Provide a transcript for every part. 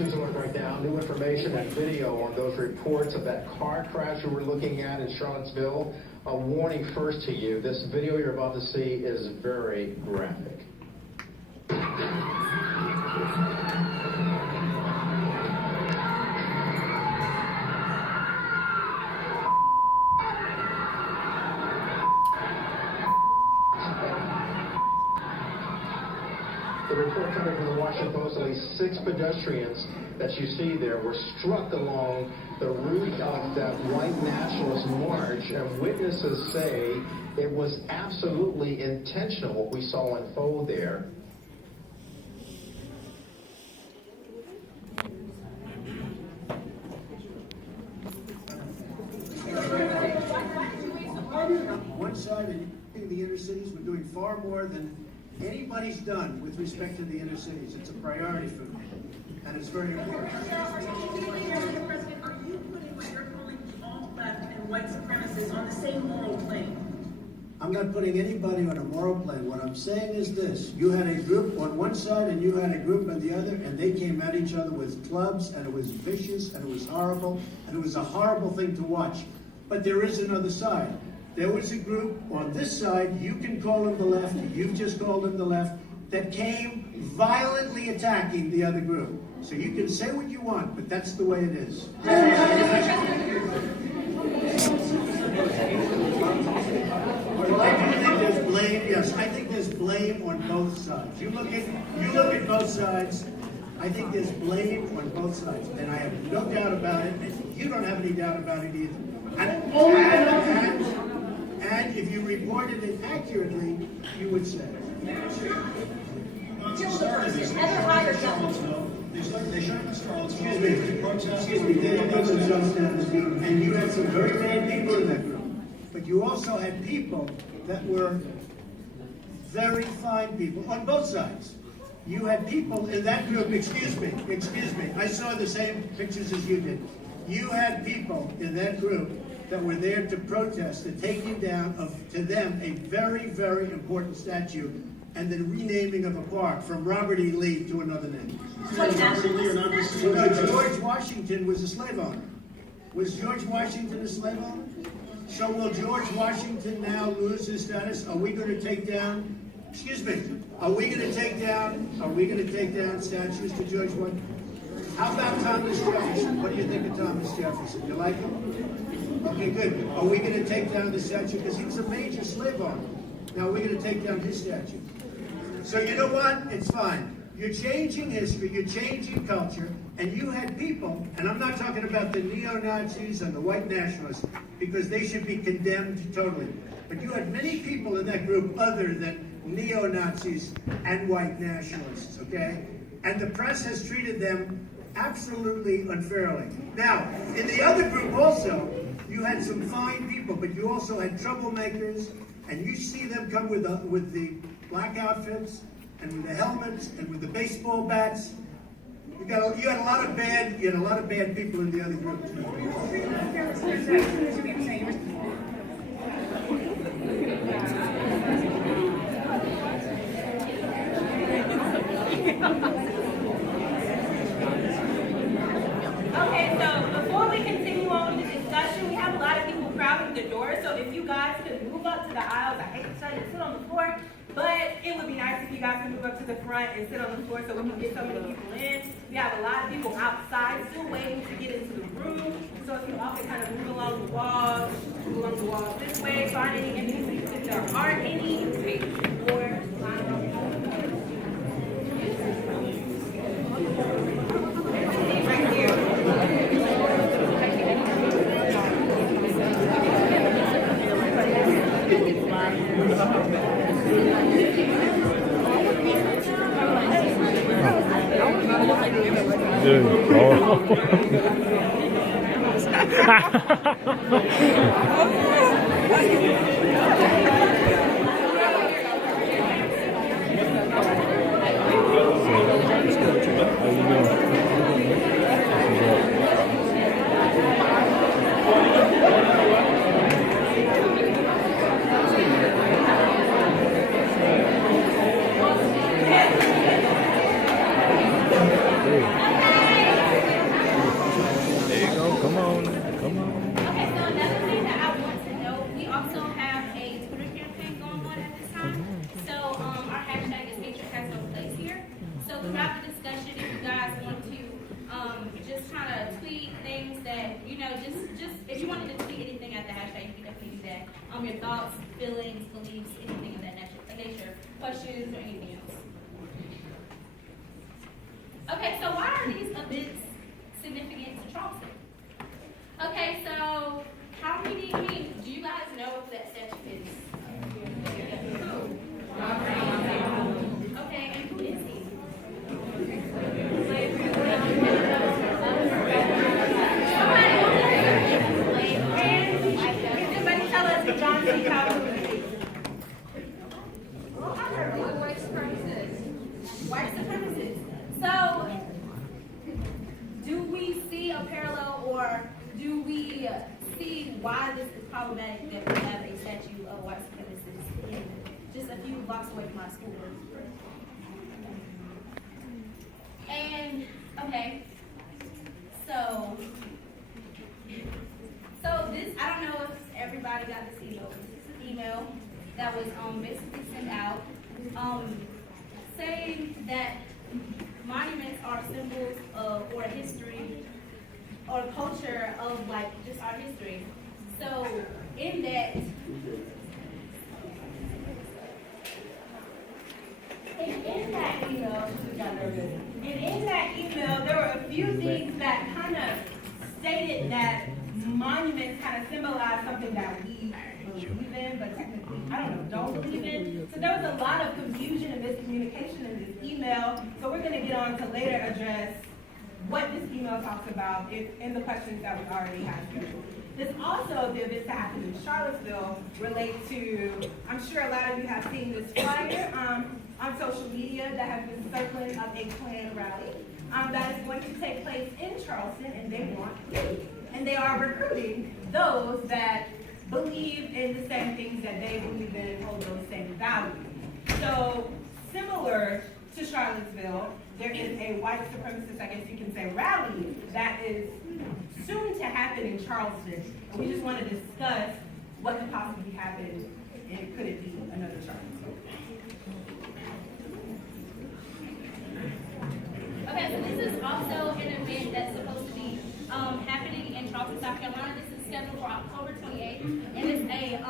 News Alert right now. New information and video on those reports of that car crash we were looking at in Charlottesville. A warning first to you. This video you're about to see is very graphic. The report coming from the Washington Post, at least 6 pedestrians that you see there were struck along the route of that white nationalist march, and witnesses say it was absolutely intentional what we saw unfold there. One side in the inner cities, we're doing far more than anybody's done with respect to the inner cities. It's a priority for me, and it's very important. Mr. President, are you putting what you're calling the alt-left and white supremacists on the same moral plane? I'm not putting anybody on a moral plane. What I'm saying is this. You had a group on one side and you had a group on the other, and they came at each other with clubs, and it was vicious, and it was horrible, and it was a horrible thing to watch. But there is another side. There was a group on this side, you can call them the left, you've just called them the left, that came violently attacking the other group. So you can say what you want, but that's the way it is. Do I think there's blame? Yes, I think there's blame on both sides. You look at both sides. I think there's blame on both sides, and I have no doubt about it. And you don't have any doubt about it either. And if you reported it accurately, you would say. They started in Charlottesville. Excuse me, they don't even jump down the street. And you had some very bad people in that group. But you also had people that were very fine people on both sides. You had people in that group, excuse me, I saw the same pictures as you did. You had people in that group that were there to protest the taking down of, to them, a very, very important statue and the renaming of a park from Robert E. Lee to another name. No, George Washington was a slave owner. Was George Washington a slave owner? So will George Washington now lose his status? Are we going to take down, excuse me, are we going to take down statues to George Washington? How about Thomas Jefferson? What do you think of Thomas Jefferson? You like him? Okay, good. Are we going to take down the statue? Because he was a major slave owner. Now we're going to take down his statue. So you know what? It's fine. You're changing history, you're changing culture, and you had people, and I'm not talking about the neo-Nazis and the white nationalists, because they should be condemned totally. But you had many people in that group other than neo-Nazis and white nationalists, okay? And the press has treated them absolutely unfairly. Now, in the other group also, you had some fine people, but you also had troublemakers, and you see them come with the black outfits and with the helmets and with the baseball bats. You had a lot of bad people in the other group too. Okay, so before we continue on with the discussion, we have a lot of people crowding the door, so if you guys could move up to the aisles, I hate to tell you to sit on the floor, but it would be nice if you guys could move up to the front and sit on the floor so we can get so many people in. We have a lot of people outside still waiting to get into the room, so if you all can kind of move along the walls this way, find any empty seats if there aren't any, or line up. Right here. tweet things that, you know, just if you wanted to tweet anything at the hashtag, you can definitely do that. Your thoughts, feelings, beliefs, anything of that nature, questions, or anything else. Okay, so why are these events significant to Charleston? Okay, so do you guys know if that statue is? Okay, and who is he? Somebody tell us if John C. Calhoun is. White supremacists. White supremacists. So, do we see a parallel, or do we see why this is problematic that we have a statue of white supremacists in just a few blocks away from our school? And, okay, so this, I don't know if everybody got this email. This is an email that was basically sent out saying that monuments are symbols of, or history, or culture of, like, just our history. So, in that, in that email, there were a few things that kind of stated that monuments kind of symbolize something that we believe in, but technically, I don't believe in. So there was a lot of confusion and miscommunication in this email. So we're going to get on to later address what this email talks about in the questions that we already have scheduled. This also, the events that happened in Charlottesville relate to, I'm sure a lot of you have seen this flyer on social media that has been circling of a Klan rally that is going to take place in Charleston, and they are recruiting those that believe in the same things that they believe in and hold those same values. So, similar to Charlottesville, there is a white supremacist, I guess you can say, rally that is soon to happen in Charleston. And we just want to discuss what could possibly happen, and could it be another Charleston? okay, so this is also an event that's supposed to be happening in Charleston, South Carolina. This is scheduled for October 28th, and it's a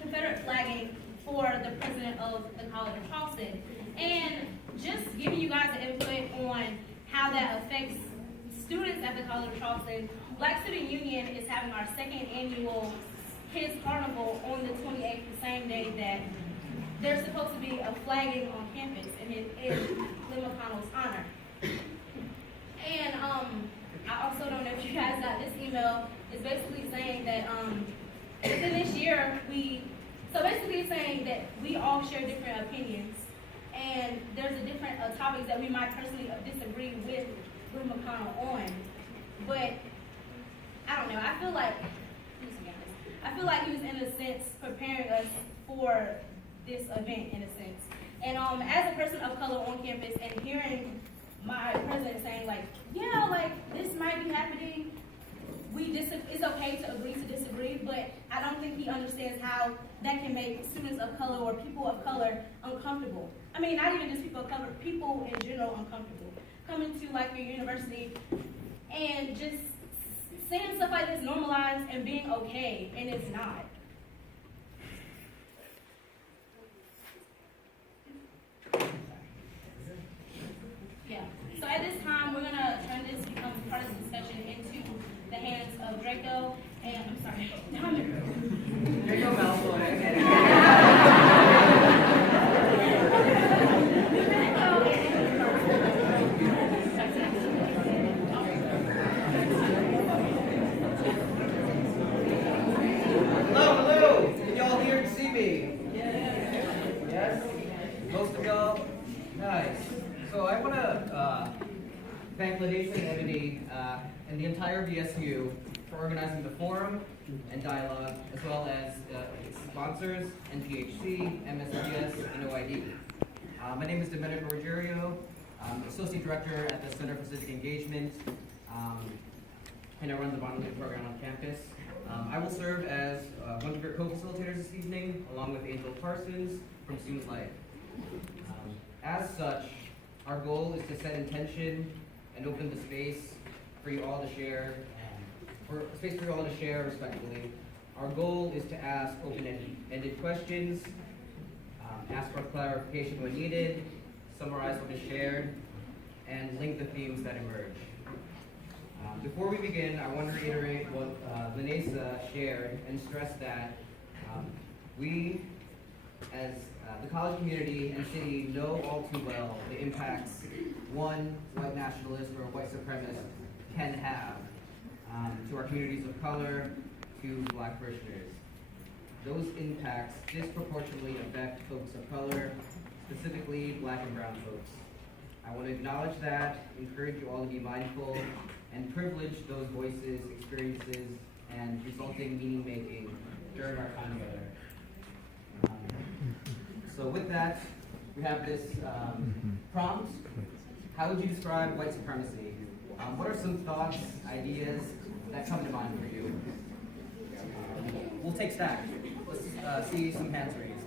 Confederate flagging for the president of the College of Charleston. And just giving you guys an input on how that affects students at the College of Charleston, Black Student Union is having our second annual Kids Carnival on the 28th, the same day that there's supposed to be a flagging on campus, and it is Lynn McConnell's honor. And I also don't know if you guys got this email. It's basically saying that within this year, basically it's saying that we all share different opinions, and there's a different topics that we might personally disagree with Lynn McConnell on. But I don't know. I feel like he was in a sense preparing us for this event in a sense. And as a person of color on campus and hearing my president saying like, yeah, like this might be happening. It's okay to agree to disagree, but I don't think he understands how that can make students of color or people of color uncomfortable. I mean, not even just people of color, people in general uncomfortable. Coming to like your university and just saying stuff like this normalized and being okay, and it's not. Yeah. So at this time, we're gonna turn this part of the discussion into the hands of Draco and I'm sorry, Draco Malfoy. Hello. Can y'all hear and see me? Yes. Most of y'all. Nice. So I want to thank Ladation, Ade, and the entire VSU for organizing the forum and dialogue, as well as its sponsors, NPHC, MSPS, and OID. My name is Domenico Ruggiero. I'm Associate Director at the Center for Civic Engagement, and I run the volunteer program on campus. I will serve as one of your co-facilitators this evening, along with Angel Parsons from Student Life. As such, our goal is to set intention and open the space for you all to share, for space for you all to share respectfully. Our goal is to ask open-ended questions, ask for clarification when needed, summarize what is shared, and link the themes that emerge. Before we begin, I want to reiterate what Vanessa shared and stress that we, as the college community and city, know all too well the impacts one white nationalist or white supremacist can have to our communities of color, to Black parishioners. Those impacts disproportionately affect folks of color, specifically Black and brown folks. I want to acknowledge that, encourage you all to be mindful, and privilege those voices, experiences, and resulting meaning making during our time together. So with that, we have this prompt. How would you describe white supremacy? What are some thoughts, ideas that come to mind for you? We'll take stack. Let's see some hands raised.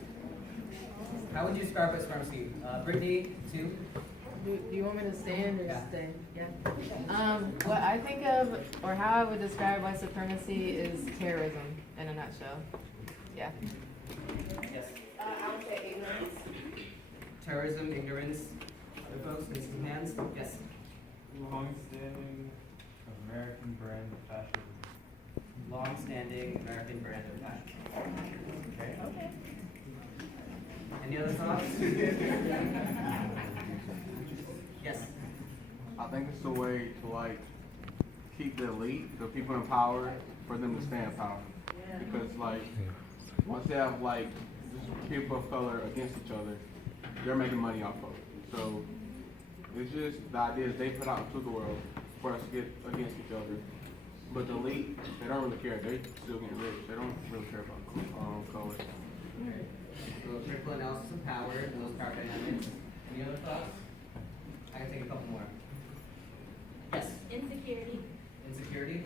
How would you describe white supremacy? Brittany, too? Do you want me to stand or Yeah. stay? Yeah. What I think of, or how I would describe white supremacy is terrorism in a nutshell. Yeah. Yes. I would say ignorance. Terrorism, ignorance. Other folks, raise some hands. Yes. Long-standing American brand of fascism. Long-standing American brand of fascism. Okay. Any other thoughts? Yes. I think it's a way to like keep the elite, the people in power, for them to stay in power. Because like once they have like just people of color against each other, they're making money off of it. So it's just the ideas they put out into the world for us to get against each other. But the elite, they don't really care. They still getting rich. They don't really care about color. So critical analysis of power and those power dynamics. Any other thoughts? I can take a couple more. Yes. Insecurity. Insecurity.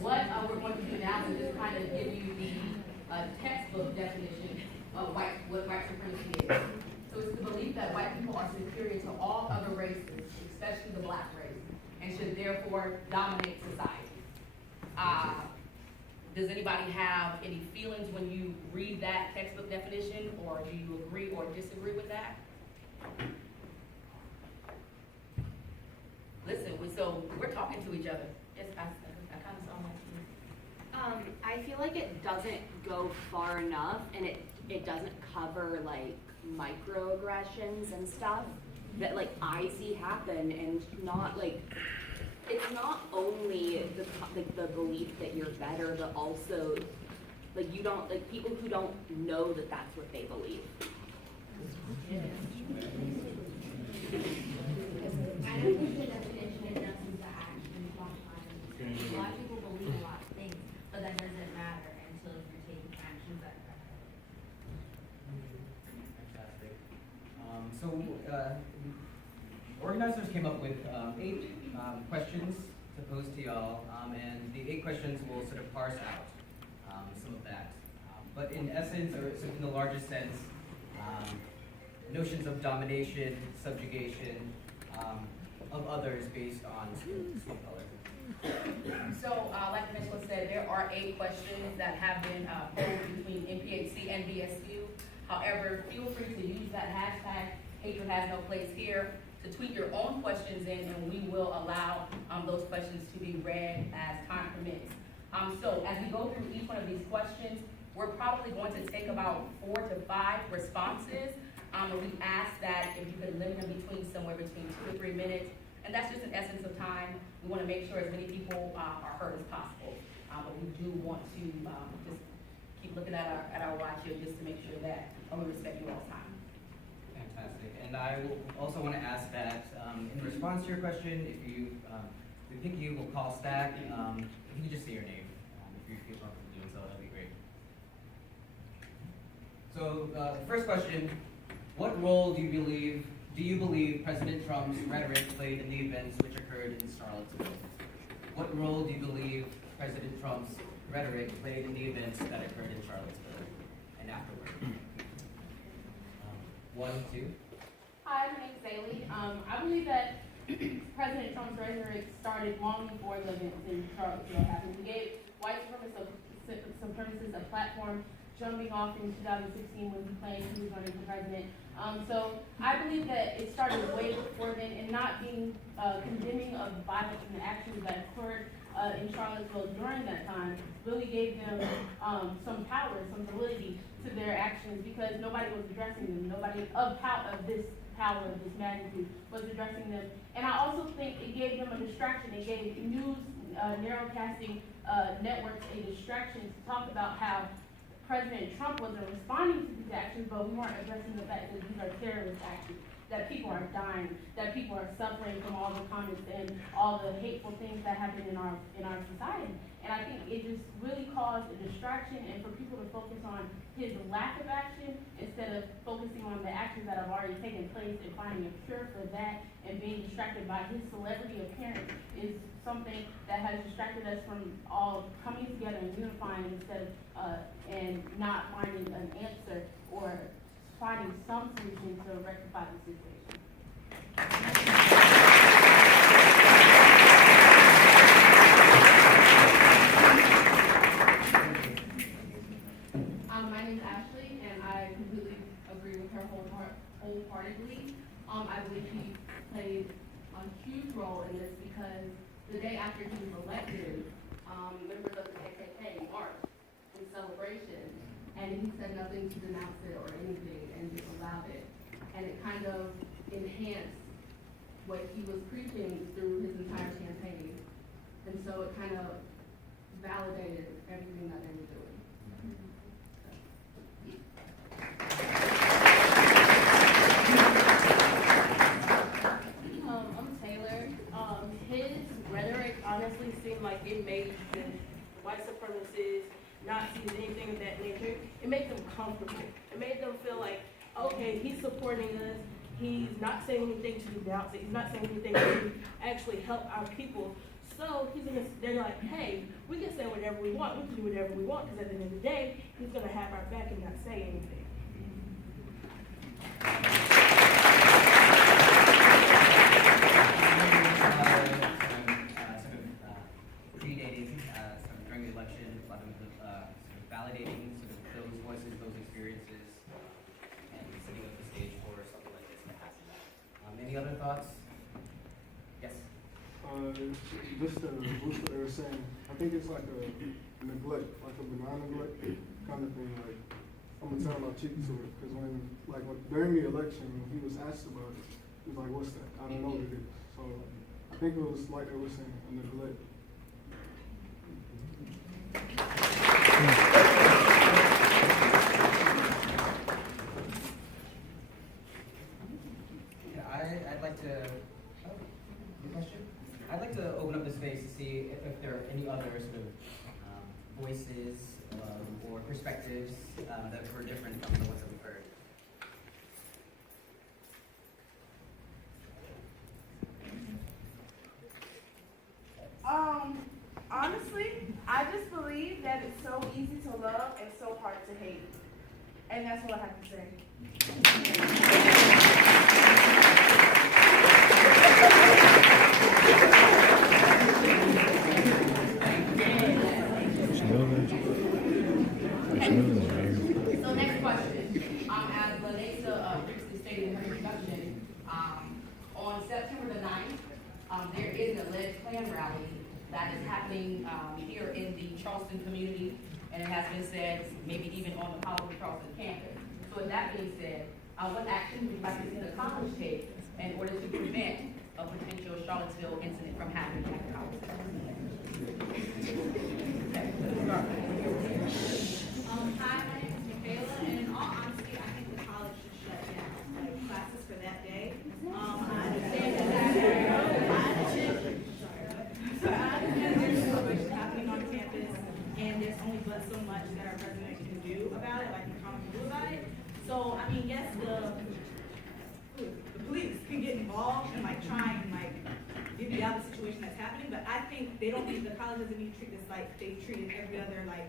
What we're going to do now is just kind of give you the textbook definition of what white supremacy is. So it's the belief that white people are superior to all other races, especially the Black race, and should therefore dominate society. Does anybody have any feelings when you read that textbook definition, or do you agree or disagree with that? Listen, so we're talking to each other. Yes, I kind of saw that too. I feel like it doesn't go far enough, and it doesn't cover like microaggressions and stuff that like I see happen, and not like it's not only the belief that you're better, but also like you don't like people who don't know that that's what they believe. I don't think the definition addresses the action behind. A lot of people believe a lot of things, but that doesn't matter until you're taking actions that affect them. Fantastic. Organizers came up with 8 questions to pose to y'all, and the 8 questions will sort of parse out some of that. But in essence, or in the largest sense, notions of domination, subjugation of others based on skin color. So, like Mitchell said, there are 8 questions that have been posed between NPHC and BSU. However, feel free to use that hashtag, hatred has no place here, to tweet your own questions in, and we will allow those questions to be read as time permits. So as we go through each one of these questions, we're probably going to take about 4 to 5 responses. And we ask that if you could limit them somewhere between 2 to 3 minutes. And that's just an essence of time. We want to make sure as many people are heard as possible. But we do want to just keep looking at our watch here just to make sure that we respect you all's time. Fantastic. And I will also want to ask that in response to your question, if we pick you, we'll call stack. If you can just say your name, if you feel comfortable doing so, that'd be great. So the first question, what role do you believe President Trump's rhetoric played in the events which occurred in Charlottesville? What role do you believe President Trump's rhetoric played in the events that occurred in Charlottesville and afterward? 1, 2. Hi, my name's Bailey. I believe that President Trump's rhetoric started long before the events in Charlottesville happened. He gave white supremacists a platform jumping off in 2016 when he claimed he was running for president. So I believe that it started way before then, and not being condemning of violence and the actions that occurred in Charlottesville during that time really gave them some power, some validity to their actions, because nobody was addressing them. Nobody of this power, of this magnitude, was addressing them. And I also think it gave them a distraction. It gave news, narrowcasting networks a distraction to talk about how President Trump wasn't responding to these actions, but we weren't addressing the fact that these are terrorist actions, that people are dying, that people are suffering from all the comments and all the hateful things that happen in our society. And I think it just really caused a distraction, and for people to focus on his lack of action instead of focusing on the actions that have already taken place and finding a cure for that, and being distracted by his celebrity appearance is something that has distracted us from all coming together and unifying instead of and not finding an answer or finding some solution to rectify the situation. My name is Ashley, and I completely agree with her wholeheartedly. I believe he played a huge role in this, because the day after he was elected, members of the KKK marched in celebration, and he said nothing to denounce it or anything, and just allowed it. And it kind of enhanced what he was preaching through his entire campaign. And so it kind of validated everything that they were doing. I'm Taylor. His rhetoric honestly seemed like it made the white supremacists, Nazis, anything of that nature, it made them comfortable. It made them feel like, okay, he's supporting us. He's not saying anything to denounce it. He's not saying anything to actually help our people. So they're like, hey, we can say whatever we want. We can do whatever we want, because at the end of the day, he's going to have our back and not say anything. Predating during the election, a lot of validating those voices, those experiences, and setting up the stage for something like this to happen. Any other thoughts? Yes. Just to boost what they were saying, I think it's like a neglect, like a benign neglect kind of thing. Like, I'm gonna turn my cheek to it, because during the election, when he was asked about it, he was like, "What's that? I don't know what it is." So I think it was like they were saying, a neglect. I'd like to. Oh, any question? I'd like to open up the space to see if there are any other sort of voices or perspectives that were different from the ones that we've heard. Honestly, I just believe that it's so easy to love and so hard to hate. And that's what I have to say. So next question. As Lanesa previously stated in her introduction, on September the 9th, there is an alleged Klan rally that is happening here in the Charleston community, and it has been said maybe even on the College of Charleston campus. So with that being said, what action would you like to see the college take in order to prevent a potential Charlottesville incident from happening at the college? Hi, my name is Michaela, and in all honesty, I think the college should shut down classes for that day. I understand that there's so much happening on campus, and there's only but so much that our president can do about it, like the common do about it. So, I mean, yes, the police doubt the situation that's happening, but I think the college doesn't need to treat this like they've treated every other like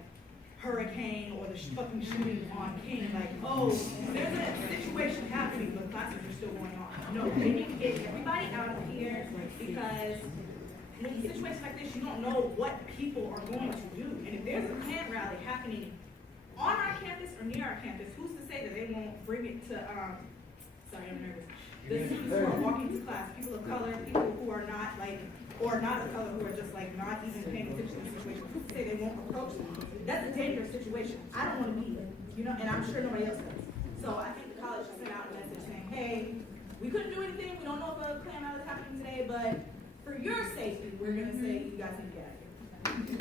hurricane or the fucking shooting on King. Like, oh, there's a situation happening, but classes are still going on. No, we need to get everybody out of here because in a situation like this, you don't know what people are going to do. And if there's a Klan rally happening on our campus or near our campus, who's to say that they won't bring it to, sorry, I'm nervous. The students who are walking to class, people of color, people who are not like, or not of color, who are just like not even paying attention to the situation, who's to say they won't approach them? That's a dangerous situation. I don't want to be there, you know, and I'm sure nobody else does. So I think the college should send out a message saying, hey, we couldn't do anything, we don't know if a Klan rally is happening today, but for your safety, we're going to say you guys need to get out of here.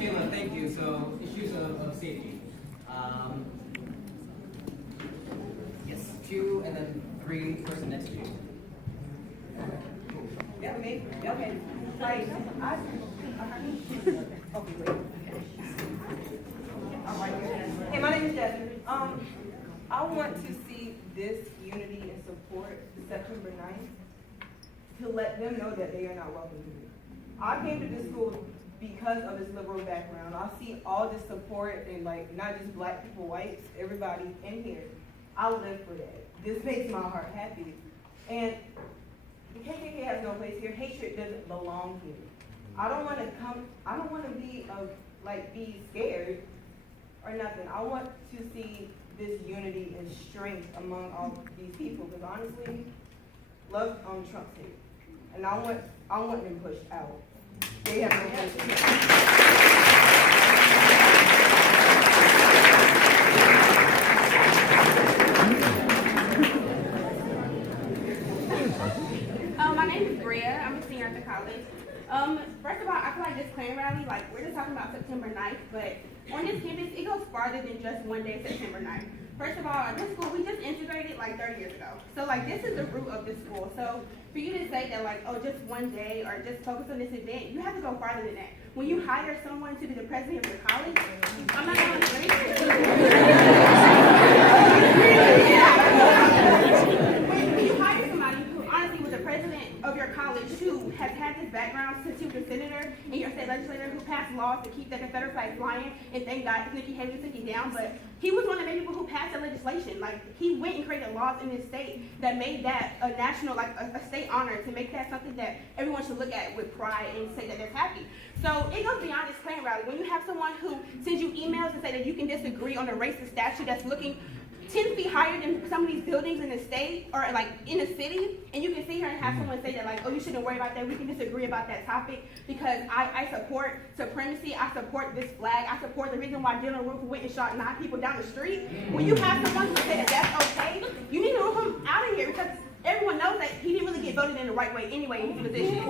Kayla, thank you. So, issues of safety. Yes, 2 and then 3, person next to you. Yeah, me? Okay. Like, okay, wait. All right. Hey, my name is Jasmine. I want to see this unity and support September 9th to let them know that they are not welcome here. I came to this school because of its liberal background. I see all this support and like not just black people, whites, everybody in here. I live for that. This makes my heart happy. And the KKK has no place here. Hatred doesn't belong here. I don't want to be be scared or nothing. I want to see this unity and strength among all these people, because honestly, love trumps hate, and I want them pushed out. They have no place My name is Bria. I'm a senior at the college. First of all, I feel like this Klan rally, like we're just talking about September 9th, but on this campus, it goes farther than just one day, September 9th. First of all, this school, we just integrated like 30 years ago. So like this is the root of this school. So for you to say that like, oh, just one day or just focus on this event, you have to go farther than that. When you hire someone to be the president of your college, I'm not going to when you hire somebody who honestly was the president of your college who has had this background since he was a senator and your state legislator who passed laws to keep the Confederate flag flying, and thank God Nikki Haley took it down, but he was one of the many people who passed the legislation. Like, he went and created laws in his state that made that a national, like a state honor, to make that something that everyone should look at with pride and say that they're happy. So it goes beyond this Klan rally. When you have someone who sends you emails and say that you can disagree on a racist statue that's looking 10 feet higher than some of these buildings in the state or like in the city, and you can sit here and have someone say that like, oh, you shouldn't worry about that, we can disagree about that topic because I support supremacy, I support this flag, I support the reason why Dylan Roof went and shot 9 people down the street. When you have someone who say that that's okay, you need to move him out of here because everyone knows that he didn't really get voted in the right way anyway in his position.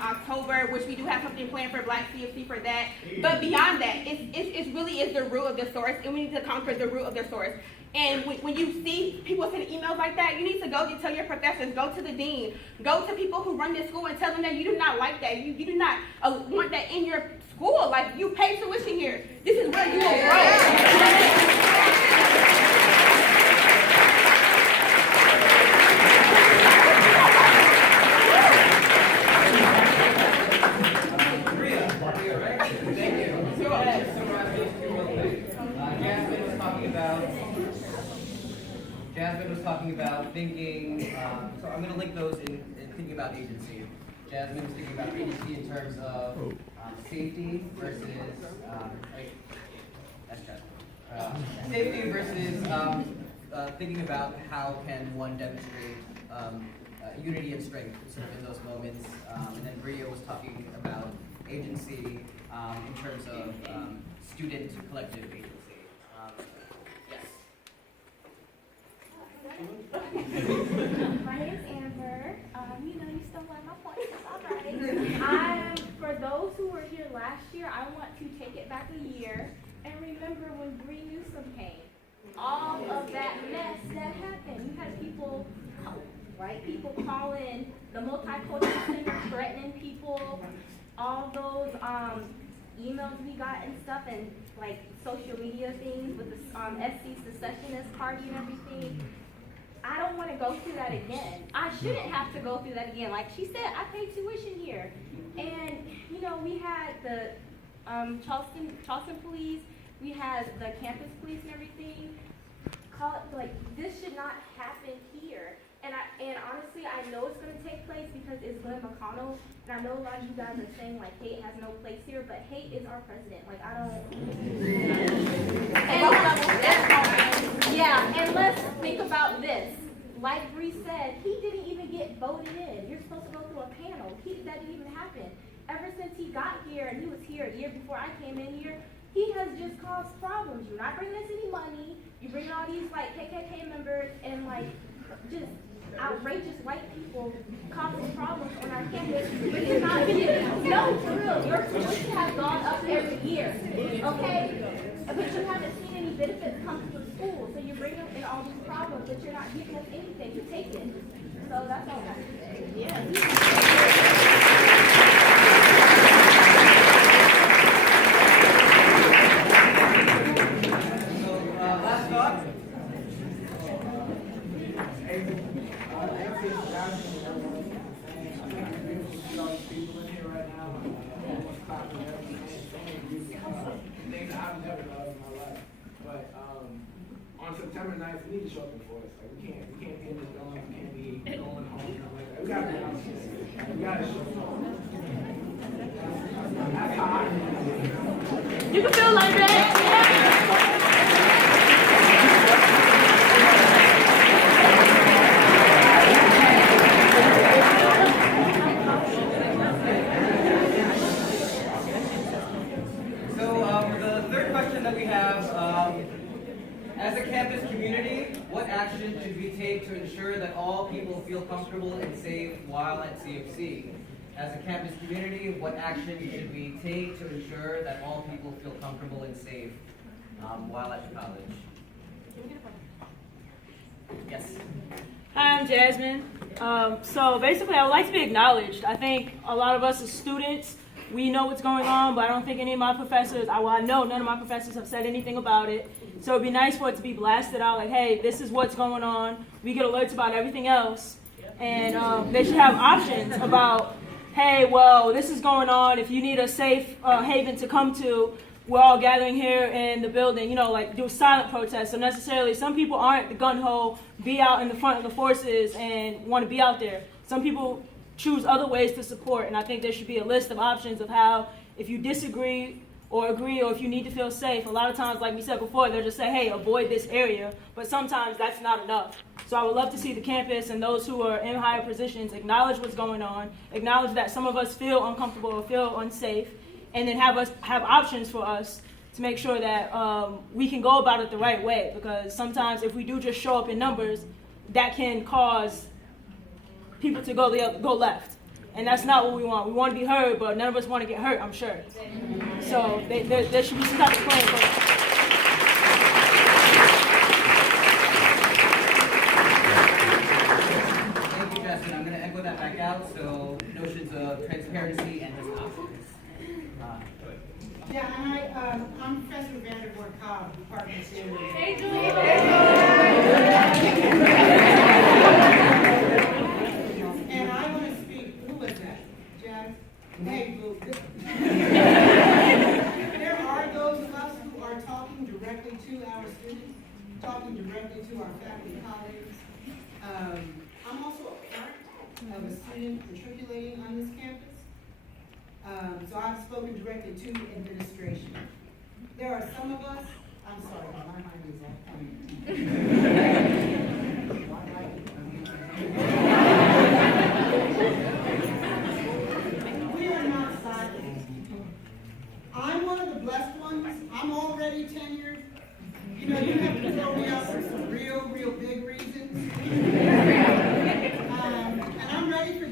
October, which we do have something planned for Black CFC for that. But beyond that, it really is the root of the source, and we need to conquer the root of the source. And when you see people send emails like that, you need to go to tell your professors, go to the dean, go to people who run this school and tell them that you do not like that. You do not want that in your school. Like, you pay tuition here. This is where you will grow. Jasmine was talking about thinking, so I'm going to link those in thinking about agency. Jasmine was thinking about agency in terms of safety versus, that's Jasmine. Safety versus thinking about how can one demonstrate unity and strength sort of in those moments. And then Bria was talking about agency in terms of student collective agency. My name is Amber. You still like my points. It's all right. For those who were here last year, I want to take it back a year and remember when Bree Newsom came. All of that mess that happened. You had people, right? People calling the multicultural center, threatening people. All those emails we got and stuff, and like social media things with the SC secessionist party and everything. I don't want to go through that again. I shouldn't have to go through that again. Like she said, I paid tuition here. And, you know, we had the Charleston police, we had the campus police and everything. This should not happen here. And honestly, I know it's going to take place because it's Glenn McConnell. And I know a lot of you guys are saying, like, hate has no place here, but hate is our president. Like, I don't... and let's think about this. Like Bree said, he didn't even get voted in. You're supposed to go through a panel. That didn't even happen. Ever since he got here, and he was here a year before I came in here, he has just caused problems. You're not bringing us any money. You bring all these, like, KKK members and, like, just outrageous white people causing problems on our campus. But it's not no, for real. Your tuition has gone up every year, okay? But you haven't seen any benefits come to the school. So you bring in all these problems, but you're not giving us anything. You take it. So that's all I have to say. Yeah. Last thought? People in here right now, almost clapping things I've never done in my life. But on September 9th, we need to show up in force. Like we can't be in this building, we can't be going home. Like, we gotta be out here. We gotta show up. That's how I feel. You can feel like that. That we have, as a campus community, what action should we take to ensure that all people feel comfortable and safe while at CFC? As a campus community, what action should we take to ensure that all people feel comfortable and safe while at the college? Yes. Hi, I'm Jasmine. So basically, I would like to be acknowledged. I think a lot of us as students, we know what's going on, but I don't think any of my professors, I know none of my professors have said anything about it. So it'd be nice for it to be blasted out, like, hey, this is what's going on. We get alerts about everything else. And they should have options about, hey, well, this is going on. If you need a safe haven to come to, we're all gathering here in the building, you know, like do silent protests. So necessarily, some people aren't the gun-ho, be out in the front of the forces and want to be out there. Some people choose other ways to support, and I think there should be a list of options of how, if you disagree or agree, or if you need to feel safe, a lot of times, like we said before, they'll just say, hey, avoid this area, but sometimes that's not enough. So I would love to see the campus and those who are in higher positions acknowledge what's going on, acknowledge that some of us feel uncomfortable or feel unsafe, and then have options for us to make sure that we can go about it the right way, because sometimes if we do just show up in numbers, that can cause people to go left, and that's not what we want. We want to be heard, but none of us want to get hurt, I'm sure. So there should be some type of plan for it. Thank you, Justin. I'm going to echo that back out. So notions of transparency and just options. Yeah, hi, I'm Professor Vandervoort Cobb, Department of Theater. Hey, Julie. And I want to speak, who was that? Jazz? Hey, Blue. There are those of us who are talking directly to our students, talking directly to our faculty colleagues. I'm also a parent of a student matriculating on this campus. So I've spoken directly to administration. There are some of us, I'm sorry, my mind is off. We are not silent. I'm one of the blessed ones. I'm already tenured. You know, you have to throw me out for some real big reasons. And I'm ready for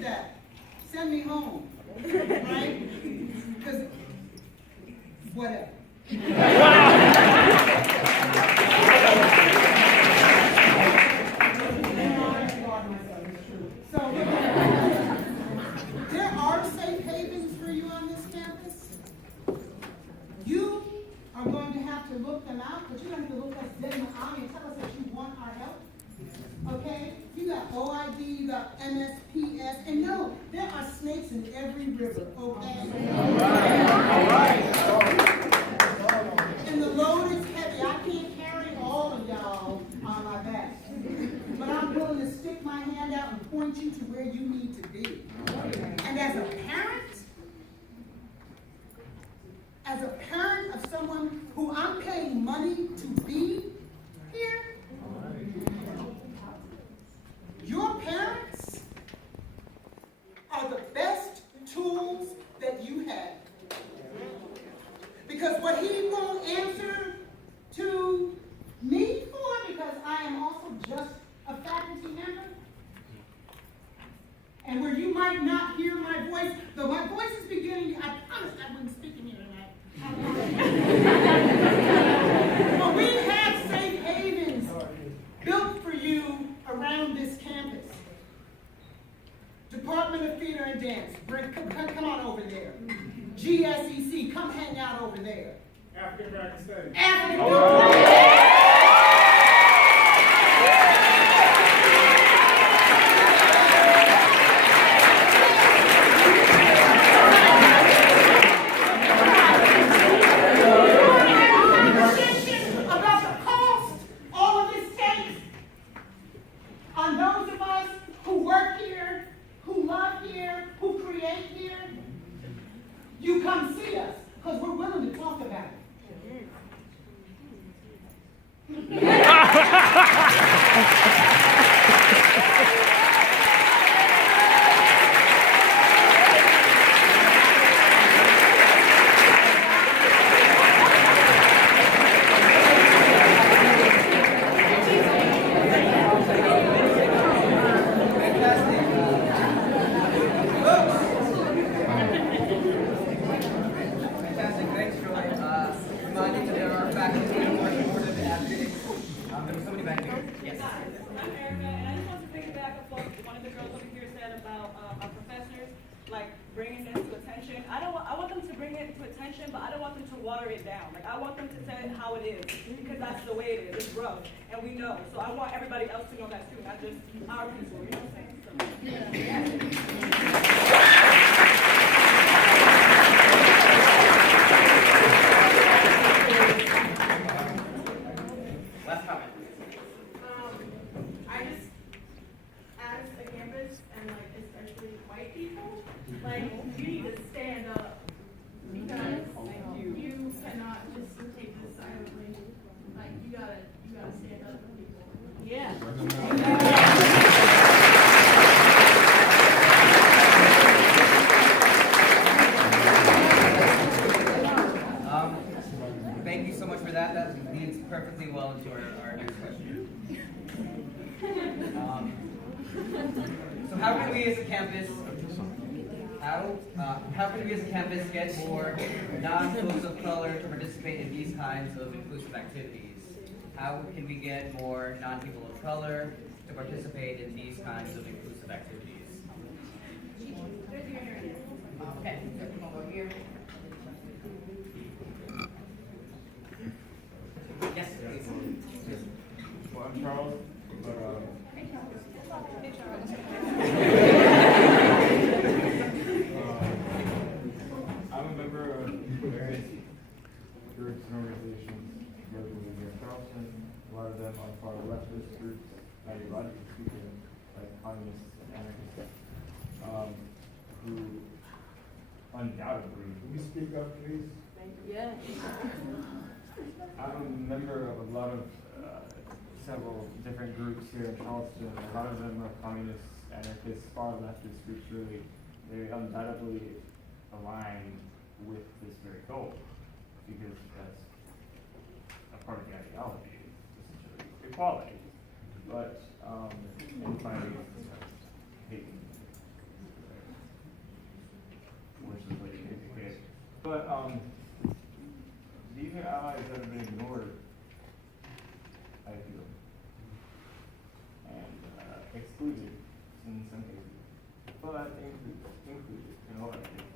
So, there are safe havens for you on this campus. You are going to have to look them out, but you're going to have to look us dead in the eye and tell us that you want our help. Okay? You got OID, you got MSPS, and no, there are snakes in every river, okay? All right. And the load is heavy. I can't carry all of y'all on my back. But I'm willing to stick my hand out and point you to where you need to be. And as a parent of someone who I'm paying money to be here, your parents are the best tools that you have. Because what he won't answer to me for, because I am also just a faculty member, and where you might not hear my voice, though my voice is beginning, I promise I wouldn't speak in here tonight. But we have safe havens built for you around this campus. Department of Theater and Dance, come on over there. GSEC, come hang out over there. African American Studies. About the cost all of this takes on those of us who work here, who love here, who create here. You come see us, because we're willing to talk about it. Fantastic, thanks, Joy. Reminding that there are faculty who are supportive and advocating. There was somebody back here. Yes. I'm Erica, and I just want to piggyback off what one of the girls over here said about our professors, like bringing this to attention. I want them to bring it to attention, but I don't want them to water it down. Like I want them to say it how it is, because that's the way it is. It's rough, and we know. So I want everybody else to know that too, not just our people. You know what I'm saying? So, Last comment. I just, as a campus, and like especially white people, like you need to stand up because you cannot just take this silently. Like you gotta stand up for people. yeah. Thank you so much for that. That leads perfectly well into our next question. So how can we as a campus get more non-schools of color to participate in these kinds of inclusive activities? How can we get more non-people of color to participate in these kinds of inclusive activities? Okay, so we're gonna go here. Yes, please. Well, I'm Charles, but I'm a member of various groups and organizations locally here in Charleston. A lot of them are far leftist groups, ideologically speaking, like communists and anarchists, who undoubtedly. Can you speak up, please? Yeah. I'm a member of a lot of several different groups here in Charleston. A lot of them are communists, anarchists, far leftist groups. Really, they undoubtedly align with this very goal because that's a part of the ideology, essentially equality. But and finally, hate, which is what you indicate. But these are allies that have been ignored, I feel, and excluded in some cases. but include it, you know what I mean?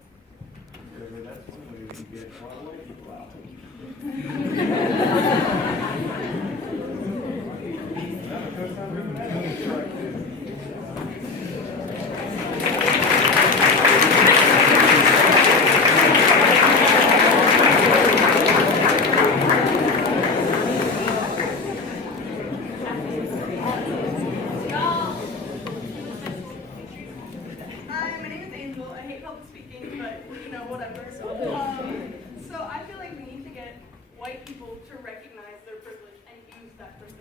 Because that's one way we get far away people out. Hi, my name is Angel. I hate public speaking, but you know, whatever. So I feel like we need to get white people to recognize their privilege and use that privilege.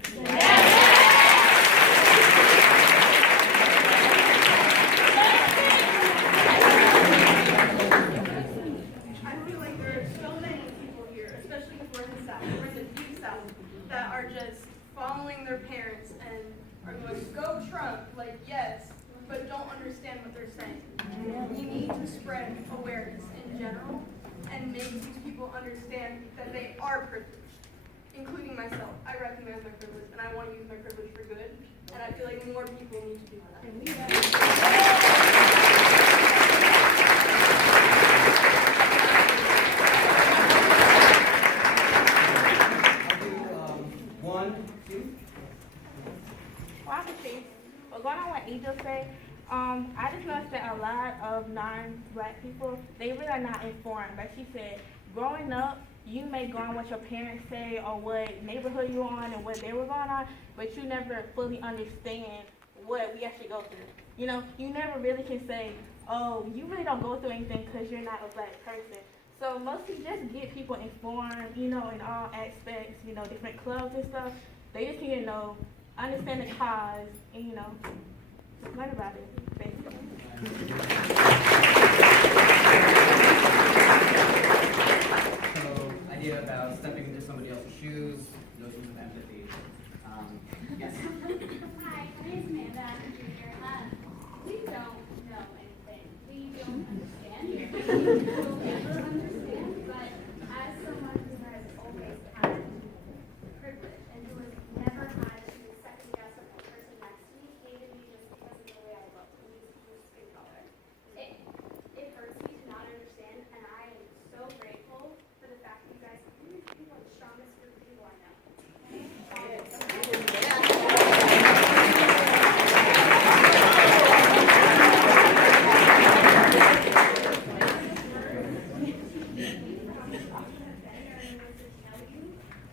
I feel like there are so many people here, especially if we're in the South, we're in the deep South, that are just following their parents and are going, go Trump, like yes, but don't understand what they're saying. We need to spread awareness in general and make these people understand that they are privileged, including myself. I recognize my privilege and I want to use my privilege for good, and I feel like more people need to do that. One, two. Well, I can see. But going on what Angel said, I just noticed that a lot of non-black people, they really are not informed. Like she said, growing up, you may go on what your parents say or what neighborhood you're on and what they were going on, but you never fully understand what we actually go through. You know, you never really can say, oh, you really don't go through anything because you're not a black person. So mostly just get people informed, you know, in all aspects, you know, different clubs and stuff. They just need to know, understand the cause, and, you know, just learn about it, basically. So, idea about stepping into somebody else's shoes, notions of empathy. Yes. Hi, my name is Amanda. I'm a junior. We don't know anything. We don't understand. We will never understand. But as someone who has always had privilege and who has never had to second guess what the person next to me hated me just because of the way I look and use skin color, it hurts me to not understand. And I am so grateful for the fact that you guys are the strongest group of people I know.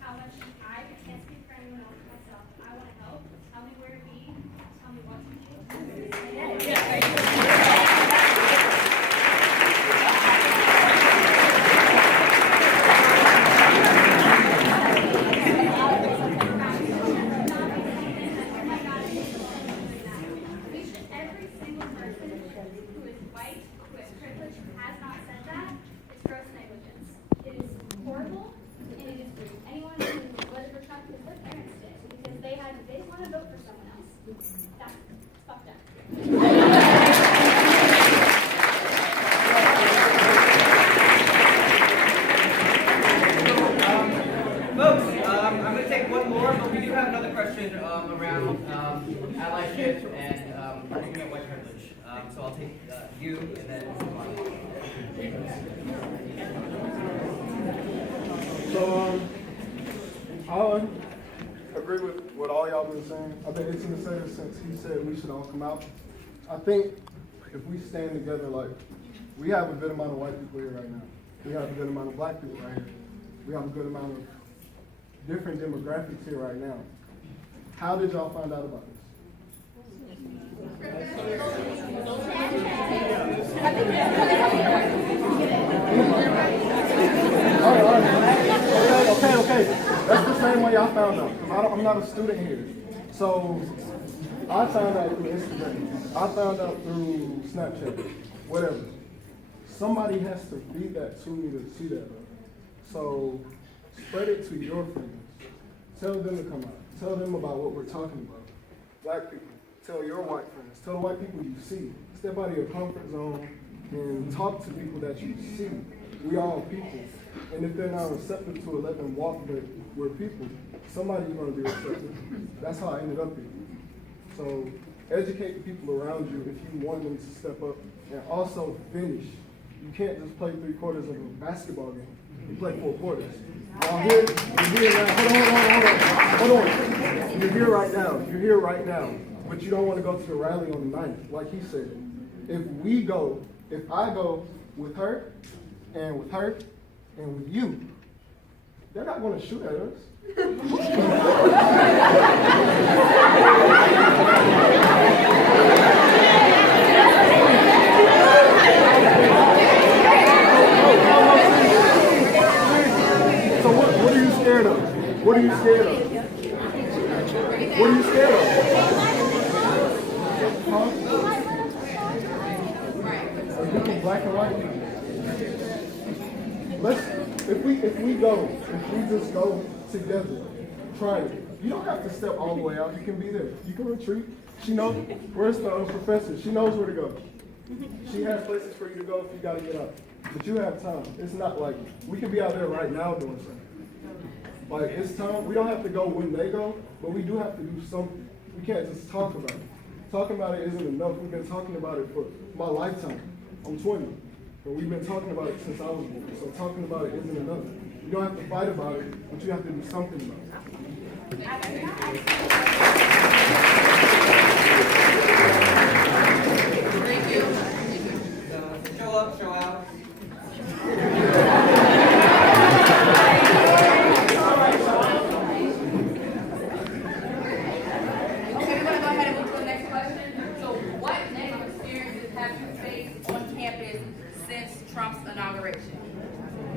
How much I can't speak for anyone else myself. I want to help. Tell me where to be. Tell me what to Every single person who is white, who is privileged, who has not said that, it's gross negligence. It is horrible, and it is rude. Anyone who voted for Trump because their parents did, because they didn't want to vote for someone else. That's fucked up. Folks, I'm going to take one more, but we do have another question around allyship and looking at white privilege. So I'll take you and then move on. So, I agree with what all y'all been saying. I think it's in the same sense he said we should all come out. I think if we stand together, like, we have a good amount of white people here right now. We have a good amount of black people right here. We have a good amount of different demographics here right now. How did y'all find out about this? Okay. That's the same way I found out, because I'm not a student here. So I found out through Instagram. I found out through Snapchat, whatever. Somebody has to feed that to me to see that. So spread it to your friends. Tell them to come out. Tell them about what we're talking about. Black people, tell your white friends. Tell the white people you see. Step out of your comfort zone and talk to people that you see. We all people. And if they're not receptive to it, let them walk, but we're people. Somebody's going to be receptive. That's how I ended up here. So Educate the people around you if you want them to step up, and also finish. You can't just play 3/4 of a basketball game. You play 4 quarters. You're here now. Hold on. You're here right now. You're here right now. But you don't want to go to the rally on the 9th, like he said. If I go with her and with you, they're not going to shoot at us. So what are you scared of? What are you scared of? What are you scared of? Huh? Black and white. If we just go together, try it. You don't have to step all the way out. You can be there. You can retreat. She knows where's the professor. She knows where to go. She has places for you to go if you got to get up. But you have time. It's not like we can be out there right now doing something. Like it's time. We don't have to go when they go, but we do have to do something. We can't just talk about it. Talking about it isn't enough. We've been talking about it for my lifetime. I'm 20, and we've been talking about it since I was born. So talking about it isn't enough. You don't have to fight about it, but you have to do something about it. Thank you. Show up, show out. Okay, we're gonna go ahead and move to the next question. So what negative experiences have you faced on campus since Trump's inauguration?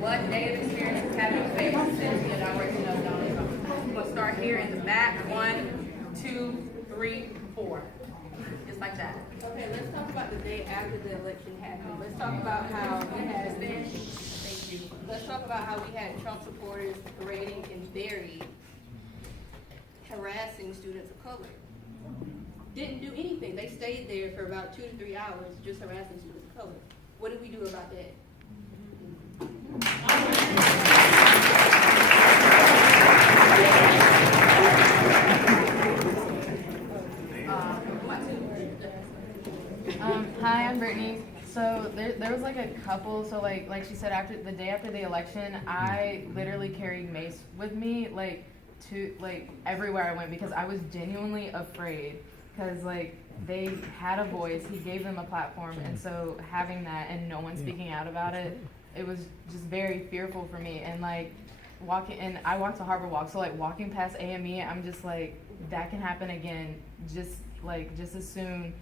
What negative experiences have you faced since the inauguration of Donald Trump? We'll start here in the back. 1, 2, 3, 4. Just like that. Okay, let's talk about the day after the election happened. Let's talk about how we had Let's talk about how we had Trump supporters parading in Berry, harassing students of color. Didn't do anything. They stayed there for about 2 to 3 hours, just harassing students of color. What did we do about that? Hi, I'm Brittany. So there was like a couple. So like she said, after the day after the election, I literally carried mace with me to everywhere I went because I was genuinely afraid because they had a voice. He gave them a platform, and so having that and no one speaking out about it, it was just very fearful for me. And I walked to Harbor Walk, so walking past AME, I'm just like, that can happen again, just as soon.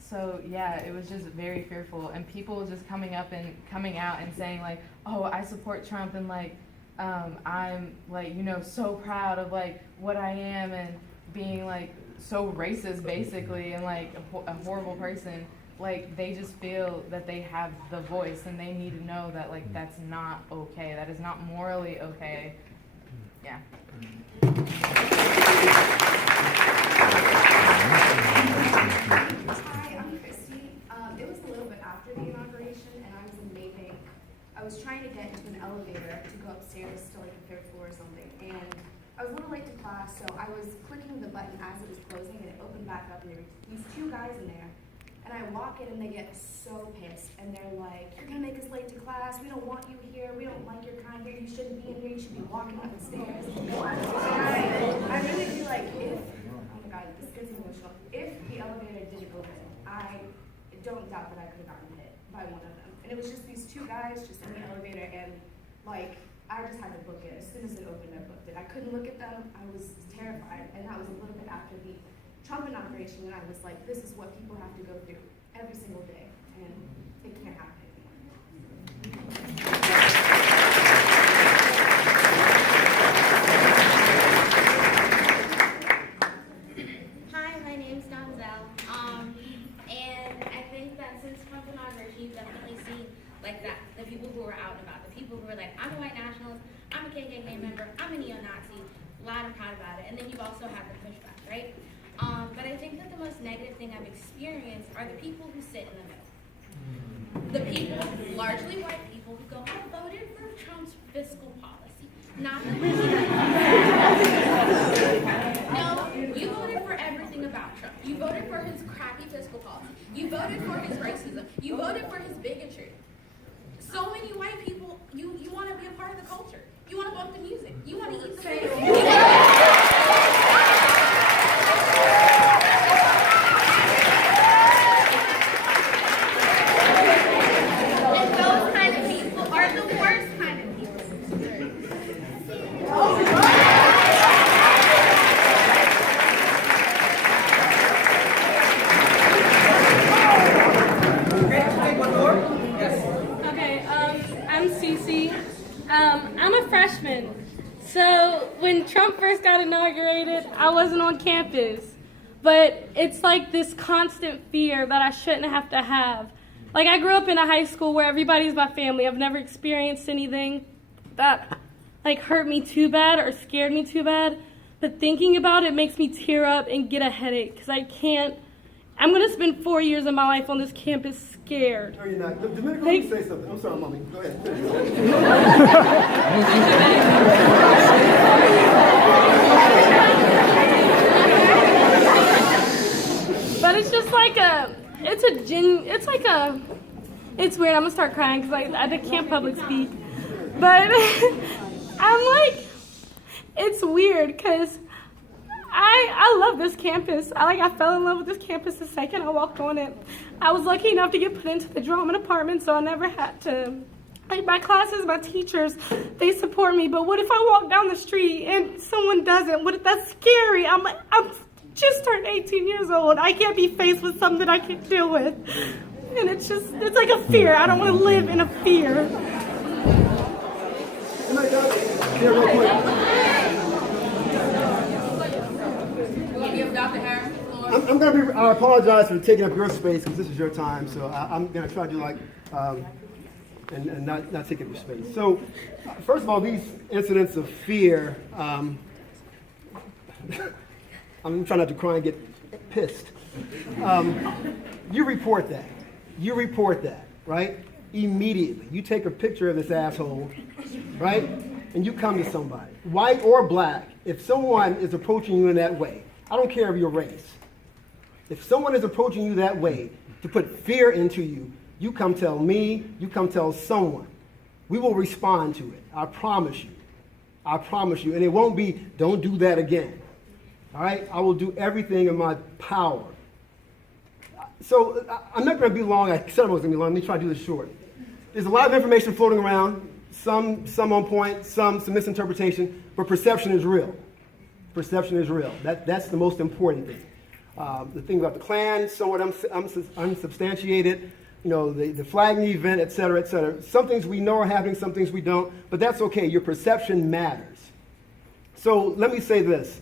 So yeah, it was just very fearful, and people just coming out and saying oh, I support Trump, and I'm so proud of what I am, and being so racist basically, and a horrible person. They just feel that they have the voice, and they need to know that that's not okay. That is not morally okay. Yeah. Hi, I'm Christy. It was a little bit after the inauguration, and I was in Maybank. I was trying to get into an elevator to go upstairs to the 3rd floor or something, and I was a little late to class, so I was clicking the button as it was closing, and it opened back up, and there were these 2 guys in there. And I walk in, and they get so pissed, and they're like, "You're gonna make us late to class. We don't want you here. We don't like your kind here. You shouldn't be in here. You should be walking up the stairs." And I really feel like oh my God, this gets emotional. If the elevator didn't open, I don't doubt that I could have gotten hit by one of them. And it was just these 2 guys just in the elevator, and I just had to book it. As soon as it opened, I booked it. I couldn't look at them. I was terrified, and that was a little bit after the Trump inauguration, and I was like, this is what people have to go through every single day, and it can't happen anymore. Hi, my name's Donzel. And I think that since Trump's inauguration, you've definitely seen the people who are out and about, the people who are I'm a white nationalist, I'm a KKK member, I'm a neo-Nazi, loud and proud about it. And then you've also had the pushback, right? But I think that the most negative thing I've experienced are the people who sit in the middle. The people, largely white people, who go, I voted for Trump's fiscal policy. Not the thing about Trump. You voted for his crappy fiscal policy. You voted for his racism. You voted for his bigotry. So many white people, you want to be a part of the culture. You want to bump the music. You want to eat the And those kind of people are the worst kind of people. Okay, I'm Cece. I'm a freshman. So when Trump first got inaugurated, I wasn't on campus. But it's like this constant fear that I shouldn't have to have. Like, I grew up in a high school where everybody's my family. I've never experienced anything that like hurt me too bad or scared me too bad. But thinking about it makes me tear up and get a headache because I'm going to spend 4 years of my life on this campus scared. No, you're not. Domenico, let me say something. I'm sorry, Mommy. Go ahead. But it's just like it's weird. I'm going to start crying because I can't public speak. But I'm like, it's weird because I love this campus. I fell in love with this campus the second I walked on it. I was lucky enough to get put into the drama department, so I never had to, like, my classes, my teachers, they support me. But what if I walk down the street and someone doesn't? What if that's scary? I'm just turned 18 years old. I can't be faced with something I can't deal with. And it's like a fear. I don't want to live in a fear. Here, real quick. I'm going to be, I apologize for taking up your space because this is your time, so I'm going to try to do and not take up your space. So, first of all, these incidents of fear, I'm trying not to cry and get pissed. You report that. You report that, right? Immediately. You take a picture of this asshole, right? And you come to somebody, white or black. If someone is approaching you in that way, I don't care of your race. If someone is approaching you that way to put fear into you, you come tell me, you come tell someone. We will respond to it. I promise you. I promise you. And it won't be, don't do that again. All right? I will do everything in my power. So I'm not going to be long. I said I was going to be long. Let me try to do this short. There's a lot of information floating around, some on point, some misinterpretation, but perception is real. Perception is real. That's the most important thing. The thing about the Klan, somewhat unsubstantiated, the flagging event, et cetera, et cetera. Some things we know are happening, some things we don't, but that's okay. Your perception matters. So let me say this.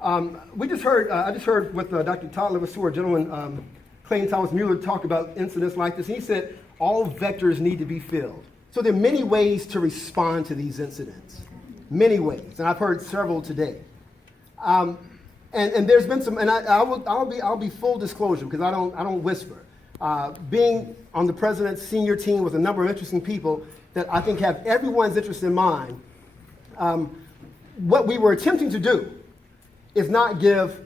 I just heard with Dr. Todd Levasseur, a gentleman, Clayton Thomas Mueller, talk about incidents like this. And he said all vectors need to be filled. So there are many ways to respond to these incidents. Many ways, and I've heard several today. And there's been some, and I'll be full disclosure because I don't whisper. Being on the president's senior team with a number of interesting people that I think have everyone's interest in mind, what we were attempting to do is not give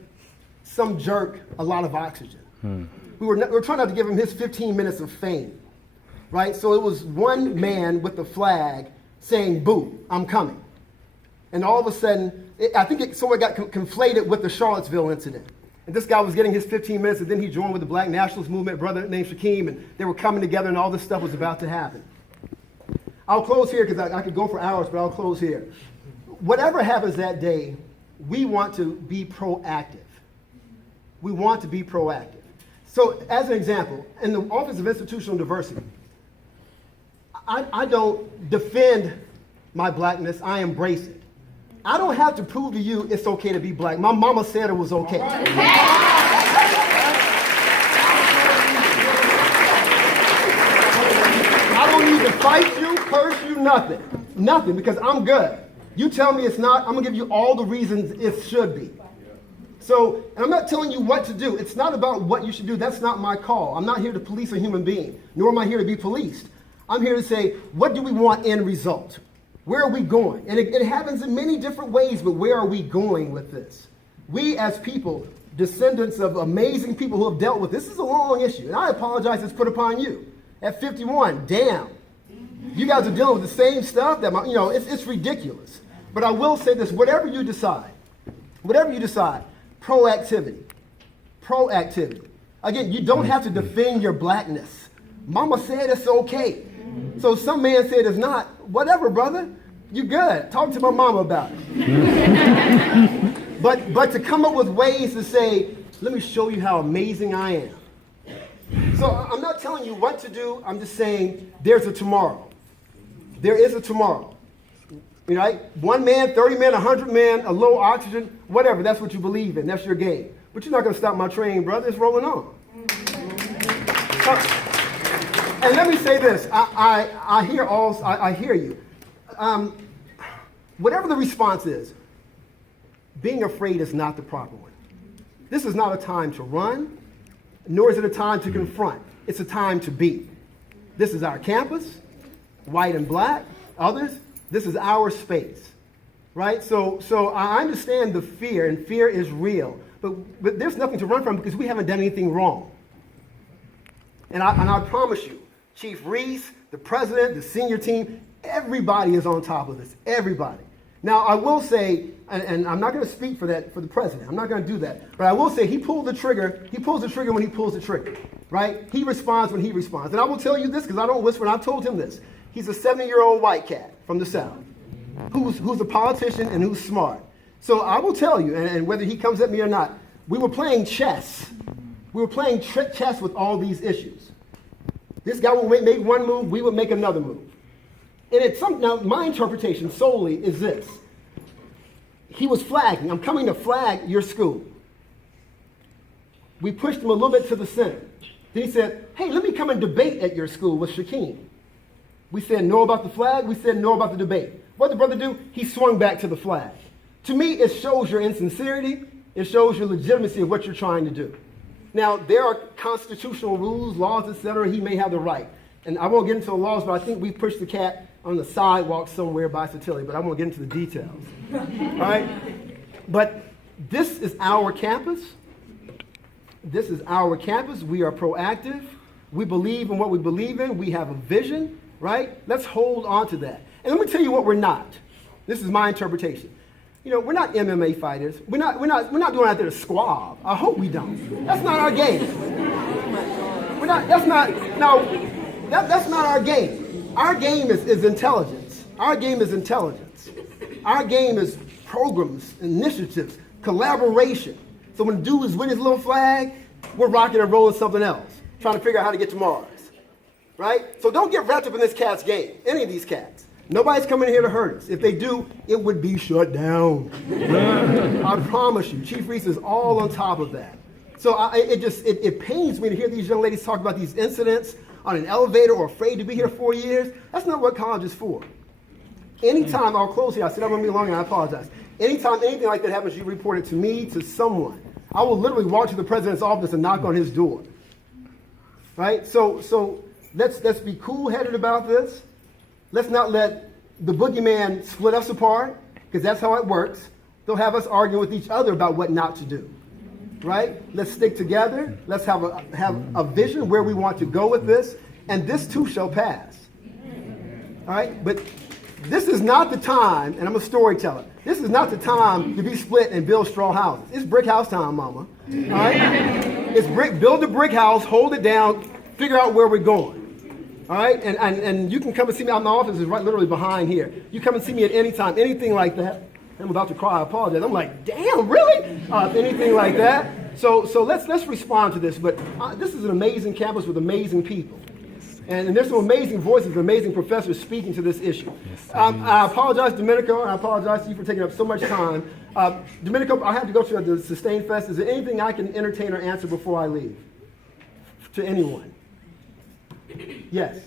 some jerk a lot of oxygen. We were trying not to give him his 15 minutes of fame, right? So it was one man with the flag saying, "Boo, I'm coming." And all of a sudden, I think someone got conflated with the Charlottesville incident. And this guy was getting his 15 minutes, and then he joined with the Black Nationalist Movement, brother named Shaquem, and they were coming together, and all this stuff was about to happen. I'll close here because I could go for hours, but I'll close here. Whatever happens that day, we want to be proactive. We want to be proactive. So, as an example, in the Office of Institutional Diversity, I don't defend my blackness, I embrace it. I don't have to prove to you it's okay to be black. My mama said it was okay. I don't need to fight you, curse you, nothing. Nothing, because I'm good. You tell me it's not, I'm going to give you all the reasons it should be. So, and I'm not telling you what to do. It's not about what you should do. That's not my call. I'm not here to police a human being, nor am I here to be policed. I'm here to say, what do we want end result? Where are we going? And it happens in many different ways, but where are we going with this? We as people descendants of amazing people who have dealt with this. This is a long issue, and I apologize it's put upon you. At 51, damn. You guys are dealing with the same stuff that, it's ridiculous. But I will say this, whatever you decide, proactivity. Again, you don't have to defend your blackness. Mama said it's okay. So some man said it's not. Whatever, brother. You good. Talk to my mama about it. But to come up with ways to say, let me show you how amazing I am. So I'm not telling you what to do. I'm just saying there's a tomorrow. There is a tomorrow. Right? 1 man, 30 men, 100 men, a low oxygen, whatever. That's what you believe in. That's your game. But you're not going to stop my train, brother. It's rolling on. And let me say this. I hear you. Whatever the response is, being afraid is not the proper one. This is not a time to run, nor is it a time to confront. It's a time to be. This is our campus, white and black, others. This is our space, right? So I understand the fear, and fear is real. But there's nothing to run from because we haven't done anything wrong. And I promise you, Chief Reese, the president, the senior team, everybody is on top of this. Everybody. Now, I will say, and I'm not going to speak for the president. I'm not going to do that. But I will say he pulled the trigger. He pulls the trigger when he pulls the trigger, right? He responds when he responds. And I will tell you this because I don't whisper, and I've told him this. He's a 70-year-old white cat from the South who's a politician and who's smart. So I will tell you, and whether he comes at me or not, we were playing chess. We were playing chess with all these issues. This guy would make one move, we would make another move. And now my interpretation solely is this. He was flagging. I'm coming to flag your school. We pushed him a little bit to the center. Then he said, hey, let me come and debate at your school with Shaquem. We said no about the flag. We said no about the debate. What did the brother do? He swung back to the flag. To me, it shows your insincerity. It shows your legitimacy of what you're trying to do. Now, there are constitutional rules, laws, etc. He may have the right. And I won't get into the laws, but I think we pushed the cat on the sidewalk somewhere by Satilli, but I won't get into the details. All right? But this is our campus. This is our campus. We are proactive. We believe in what we believe in. We have a vision, right? Let's hold on to that. And let me tell you what we're not. This is my interpretation. We're not MMA fighters. We're not doing out there to squab. I hope we don't. That's not our game. That's not our game. Our game is intelligence. Our game is intelligence. Our game is programs, initiatives, collaboration. So when the dude is with his little flag, we're rocking and rolling something else, trying to figure out how to get to Mars. Right? So don't get wrapped up in this cat's game, any of these cats. Nobody's coming here to hurt us. If they do, it would be shut down. I promise you. Chief Reese is all on top of that. So it pains me to hear these young ladies talk about these incidents on an elevator or afraid to be here 4 years. That's not what college is for. Anytime, I'll close here. I said I'm going to be long and I apologize. Anytime anything like that happens, you report it to me, to someone. I will literally walk to the president's office and knock on his door. Right? So let's be cool-headed about this. Let's not let the boogeyman split us apart, because that's how it works. They'll have us arguing with each other about what not to do. Right? Let's stick together. Let's have a vision where we want to go with this, and this too shall pass. All right? But this is not the time, and I'm a storyteller, this is not the time to be split and build straw houses. It's brick house time, mama. All right? It's build a brick house, hold it down, figure out where we're going. All right? And you can come and see me. My office is right literally behind here. You come and see me at any time, anything like that. I'm about to cry, I apologize. I'm like, damn, really? Anything like that. So let's respond to this. But this is an amazing campus with amazing people. And there's some amazing voices, amazing professors speaking to this issue. I apologize, Domenico, and I apologize to you for taking up so much time. Domenico, I have to go to the Sustain Fest. Is there anything I can entertain or answer before I leave? To anyone? Yes.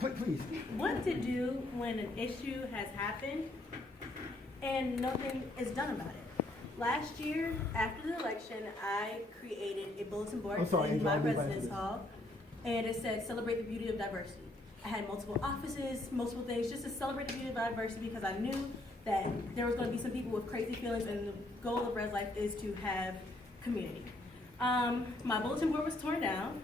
Please. What to do when an issue has happened and nothing is done about it? Last year, after the election, I created a bulletin board in my residence hall, and it said, celebrate the beauty of diversity. I had multiple offices, multiple things, just to celebrate the beauty of diversity, because I knew that there was going to be some people with crazy feelings, and the goal of Res Life is to have community. My bulletin board was torn down.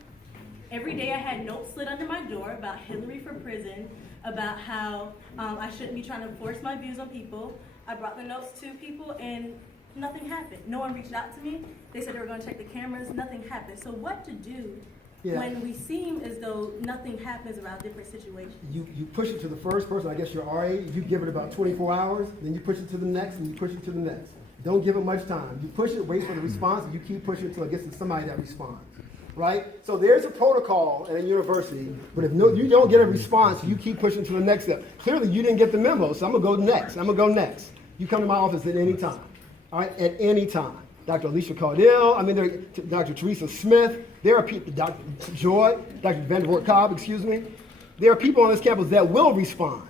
Every day I had notes slid under my door about Hillary for prison, about how I shouldn't be trying to force my views on people. I brought the notes to people and nothing happened. No one reached out to me. They said they were going to check the cameras. Nothing happened. So what to do when we seem as though nothing happens around different situations? You push it to the first person, I guess your RA, you give it about 24 hours, then you push it to the next, and you push it to the next. Don't give it much time. You push it, wait for the response, and you keep pushing it until it gets to somebody that responds. Right? So there's a protocol at a university, but if you don't get a response, you keep pushing to the next step. Clearly, you didn't get the memo, so I'm going to go next. You come to my office at any time. All right? At any time. Dr. Alicia Caudill, Dr. Teresa Smith, there are people, Dr. Joy, Dr. Vandervoort Cobb, excuse me. There are people on this campus that will respond.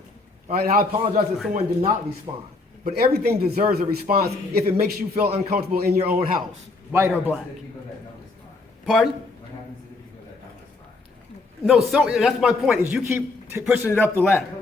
All right? And I apologize if someone did not respond. But everything deserves a response if it makes you feel uncomfortable in your own house, white or black. Pardon? No, that's my point, is you keep pushing it up the ladder.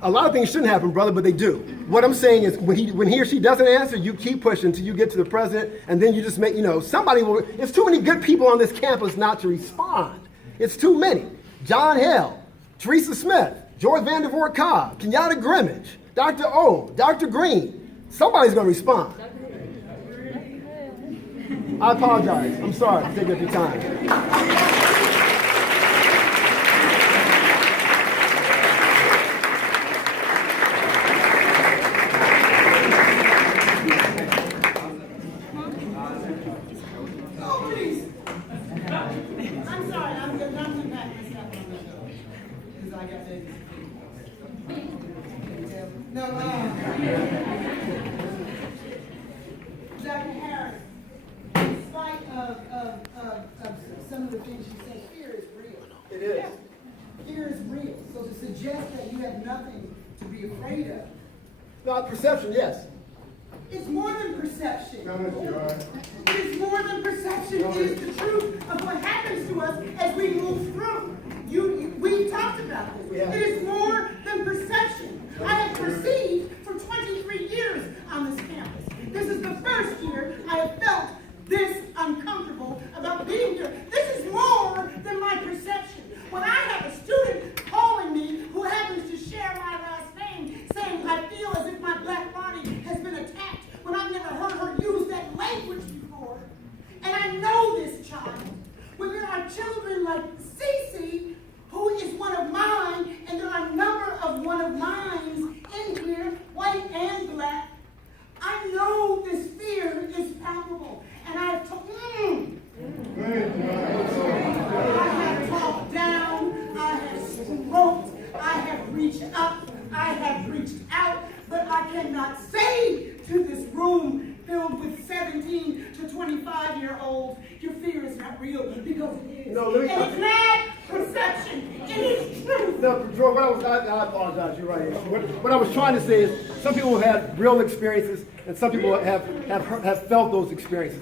A lot of things shouldn't happen, brother, but they do. What I'm saying is when he or she doesn't answer, you keep pushing until you get to the president, and then you just make, somebody will, it's too many good people on this campus not to respond. It's too many. John Hale, Teresa Smith, George Vandervoort Cobb, Kenyatta Grimmage, Dr. O, Dr. Green. Somebody's going to respond. I apologize. I'm sorry for taking up your time. Dr. Harris, in spite of some of the things you said, fear is real. It is. Fear is real. So to suggest that you have nothing to be afraid of. Not perception, yes. It's more than perception. It is more than perception. It is the truth of what happens to us as we move through. We talked about this. Yeah. It is more than perception. I have perceived for 23 years on this campus. This is the first year I have felt this uncomfortable about being here. This is more than my perception. When I have a student calling me who happens to share my last name, saying, I feel as if my black body has been attacked, when I've never heard her use that language before. And I know this child. When there are children like Cece, who is one of mine, and there are a number of one of mines in here, white and black, I know this fear is palpable. And I have talked down, I have stroked, I have reached up, I have reached out, but I cannot say to this room filled with 17 to 25-year-olds, your fear is not real, because it is. No, and it's not perception, it is truth. No, George, I apologize, you're right. What I was trying to say is some people have had real experiences and some people have felt those experiences.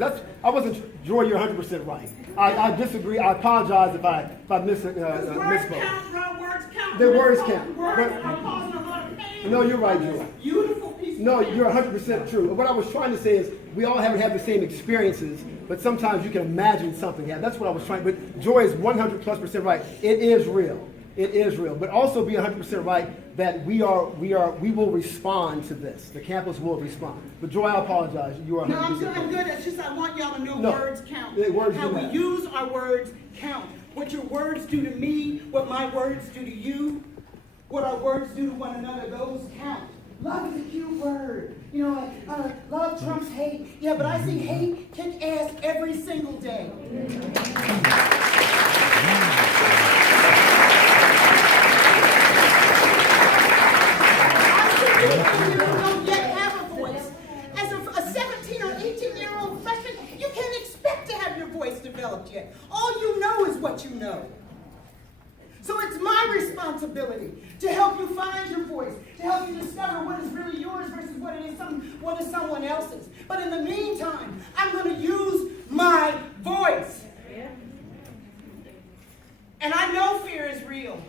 Joy, you're 100% right. I disagree. I apologize if I misspoke. Words count, words count. The words count. Words are causing a lot of pain. No, you're right, Joy. Beautiful piece. No, you're 100% true. What I was trying to say is we all haven't had the same experiences, but sometimes you can imagine something. Yeah, that's what I was trying. But Joy is 100+% right. It is real. It is real. But also be 100% right that we will respond to this. The campus will respond. But Joy, I apologize. You are 100% No, I'm good. It's just I want y'all to know words count. Words How we use our words count. What your words do to me, what my words do to you, what our words do to one another, those count. Love is a cute word. Love trumps hate. Yeah, but I see hate kick ass every single day. I see people who don't yet have a voice. As a 17 or 18-year-old freshman, you can't expect to have your voice developed yet. All you know is what you know. So it's my responsibility to help you find your voice, to help you discover what is really yours versus what is someone else's. But in the meantime, I'm going to use my voice. And I know fear is real,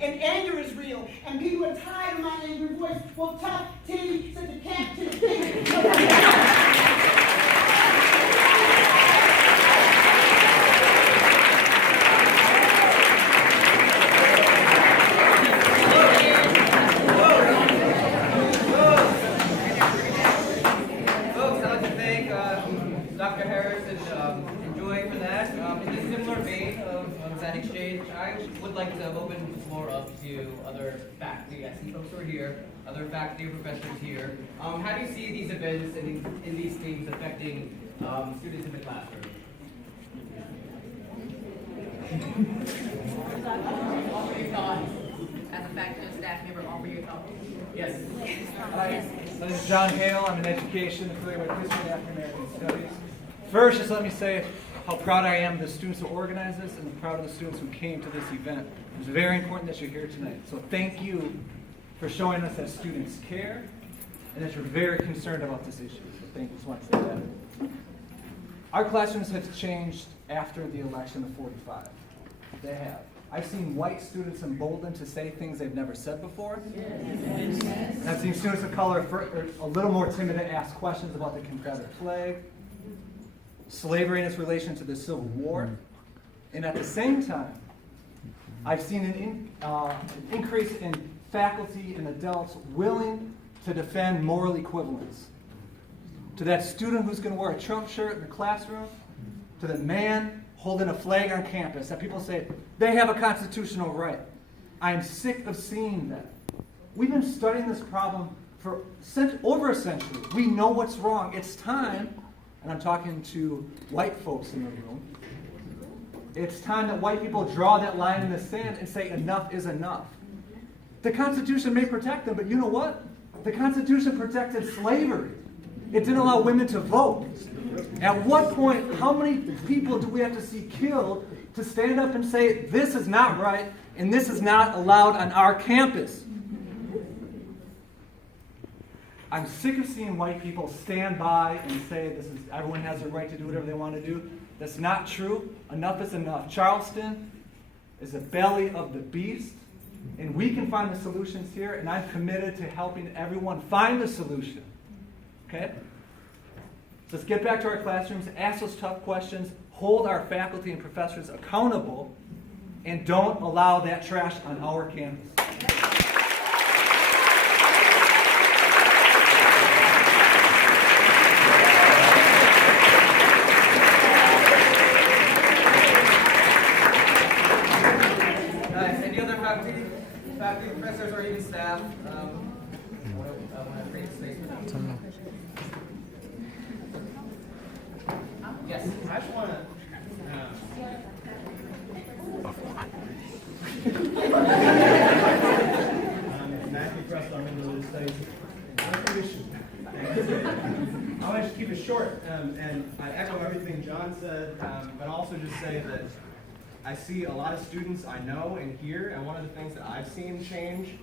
and anger is real, and people are tired of my angry voice. Well, top T, set the cap to the king. Like to open the floor up to other faculty. I see folks who are here, other faculty or professors here. How do you see these events and these things affecting students in the classroom? Offer your thoughts. As a faculty and staff member, offer your thoughts. Yes. Hi, my name is John Hale. I'm in education, affiliated with History and African American Studies. First, just let me say how proud I am of the students who organized this and proud of the students who came to this event. It's very important that you're here tonight. So thank you for showing us that students care and that you're very concerned about this issue. So thank you. Just want to say that. Our classrooms have changed after the election of 45. They have. I've seen white students emboldened to say things they've never said before. Yes. I've seen students of color a little more timid to ask questions about the Confederate flag, slavery and its relation to the Civil War, and at the same time, I've seen an increase in faculty and adults willing to defend moral equivalence. To that student who's going to wear a Trump shirt in the classroom, to the man holding a flag on campus, that people say they have a constitutional right. I am sick of seeing that. We've been studying this problem for over a century. We know what's wrong. It's time. And I'm talking to white folks in the room. It's time that white people draw that line in the sand and say enough is enough. The Constitution may protect them, but you know what? The Constitution protected slavery. It didn't allow women to vote. At what point, how many people do we have to see killed to stand up and say this is not right and this is not allowed on our campus? I'm sick of seeing white people stand by and say everyone has the right to do whatever they want to do. That's not true. Enough is enough. Charleston is the belly of the beast, and we can find the solutions here, and I'm committed to helping everyone find the solution. Okay? So let's get back to our classrooms, ask those tough questions, hold our faculty and professors accountable, and don't allow that trash on our campus. Faculty, professors, or even staff, want to create space for them. Yes. I just want to. Matthew Crest, I'm in religious studies. I want to just keep it short, and I echo everything John said, but also just say that I see a lot of students I know and hear, and one of the things that I've seen change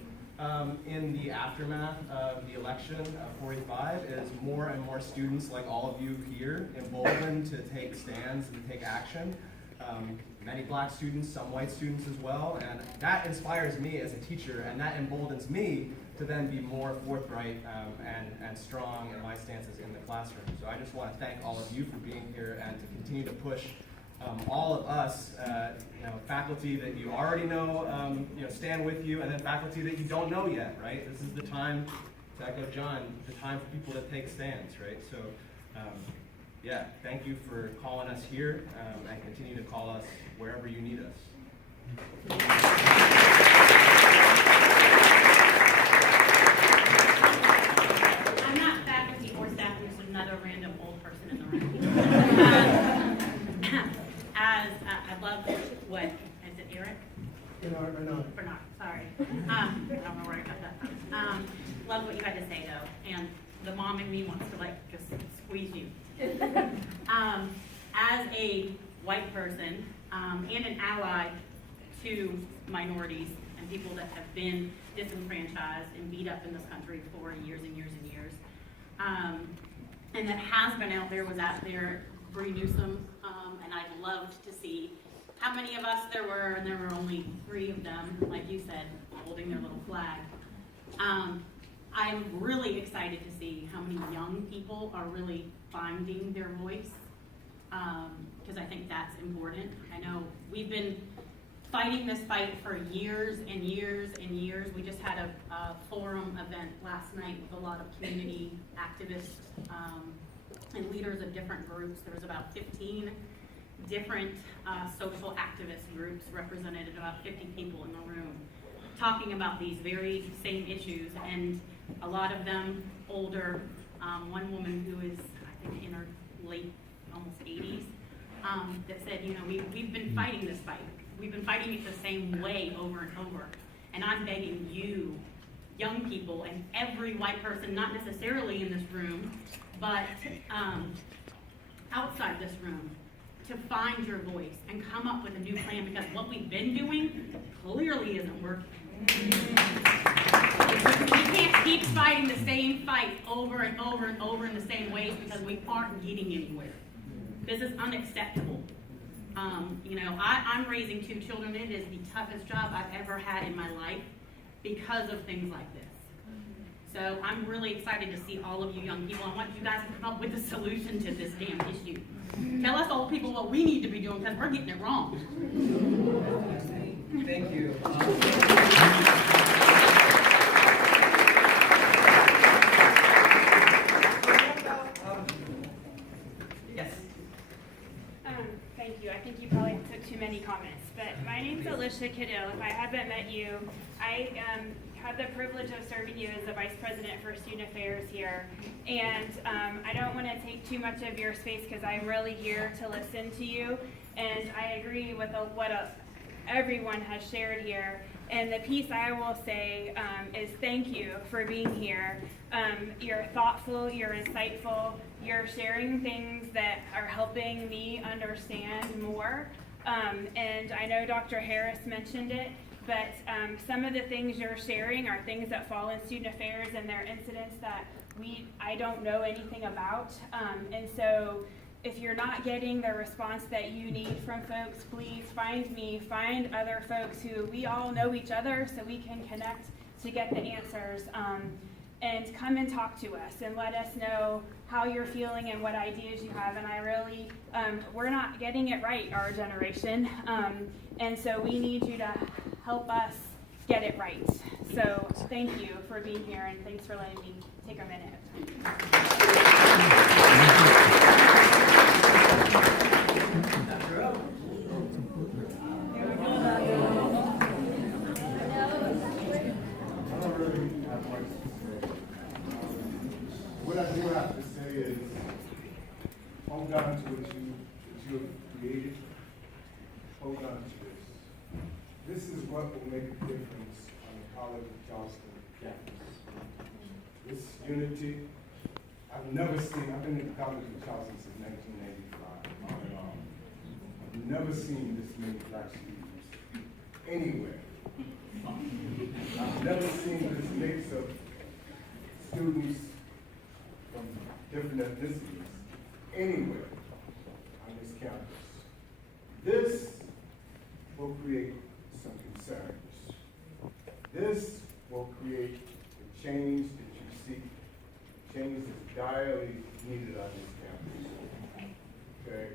in the aftermath of the election of 45 is more and more students like all of you here emboldened to take stands and take action. Many black students, some white students as well, and that inspires me as a teacher, and that emboldens me to then be more forthright and strong in my stances in the classroom. So I just want to thank all of you for being here and to continue to push all of us, faculty that you already know, stand with you, and then faculty that you don't know yet, right? This is the time, to echo John, the time for people to take stands, right? So, yeah, thank you for calling us here, and continue to call us wherever you need us. I'm not faculty or staff, there's another random old person in the room. I love what, is it Eric? Bernard, sorry. I don't know where I got that from. Love what you had to say though, and the mom in me wants to just squeeze you. As a white person and an ally to minorities and people that have been disenfranchised and beat up in this country for years and years and years, and that has been out there, was out there, Bree Newsom, and I'd loved to see how many of us there were, and there were only 3 of them, like you said, holding their little flag. I'm really excited to see how many young people are really finding their voice, because I think that's important. I know we've been fighting this fight for years and years and years. We just had a forum event last night with a lot of community activists and leaders of different groups. There was about 15 different social activist groups represented, and about 50 people in the room talking about these very same issues, and a lot of them older. One woman who is, I think, in her late, almost 80s, that said, you know, we've been fighting this fight. We've been fighting it the same way over and over. And I'm begging you, young people, and every white person, not necessarily in this room, but outside this room, to find your voice and come up with a new plan, because what we've been doing clearly isn't working. We can't keep fighting the same fight over and over and over in the same ways, because we aren't getting anywhere. This is unacceptable. You know, I'm raising 2 children. It is the toughest job I've ever had in my life because of things like this. So I'm really excited to see all of you young people. I want you guys to come up with a solution to this damn issue. Tell us old people what we need to be doing, because we're getting it wrong. Thank you. Yes. Thank you. I think you probably took too many comments, but my name's Alicia Cadell. If I haven't met you, I have the privilege of serving you as the Vice President for Student Affairs here, and I don't want to take too much of your space, because I'm really here to listen to you, and I agree with what everyone has shared here. And the piece I will say is thank you for being here. You're thoughtful, you're insightful, you're sharing things that are helping me understand more. And I know Dr. Harris mentioned it, but some of the things you're sharing are things that fall in student affairs, and they're incidents that I don't know anything about. And so if you're not getting the response that you need from folks, please find me, find other folks who we all know each other, so we can connect to get the answers. And come and talk to us and let us know how you're feeling and what ideas you have. And I really, we're not getting it right, our generation. And so we need you to help us get it right. So thank you for being here, and thanks for letting me take a minute of time. What I do have to say is, hold on to what you have created. Hold on to this. This is what will make a difference on the College of Charleston campus. This unity, I've never seen, I've been in the College of Charleston since 1985, on and on. I've never seen this many black students anywhere. I've never seen this mix of students from different ethnicities anywhere on this campus. This will create some concerns. This will create the change that you seek, change that's direly needed on this campus. Okay?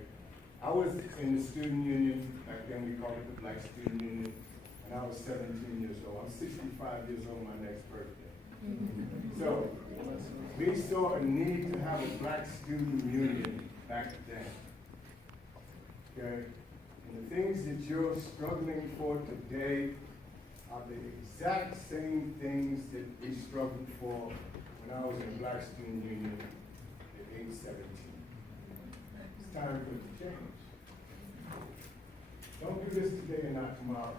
I was in the student union, back then we called it the Black Student Union, and I was 17 years old. I'm 65 years old my next birthday. So, we saw a need to have a black student union back then. Okay? And the things that you're struggling for today are the exact same things that we struggled for when I was in Black Student Union at age 17. It's time for it to change. Don't do this today and not tomorrow.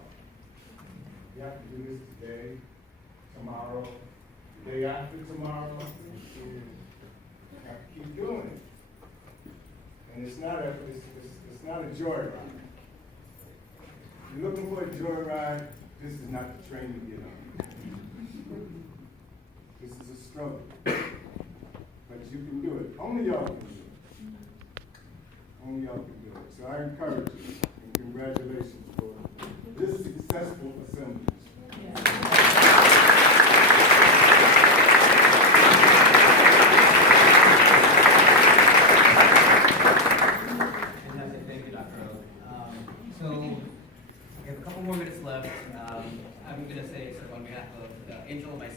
You have to do this today, tomorrow, the day after tomorrow. You have to keep doing it. And it's not a joyride. If you're looking for a joyride, this is not the train you get on. This is a struggle. But you can do it. Only y'all can do it. Only y'all can do it. So I encourage you, and congratulations for this successful assembly.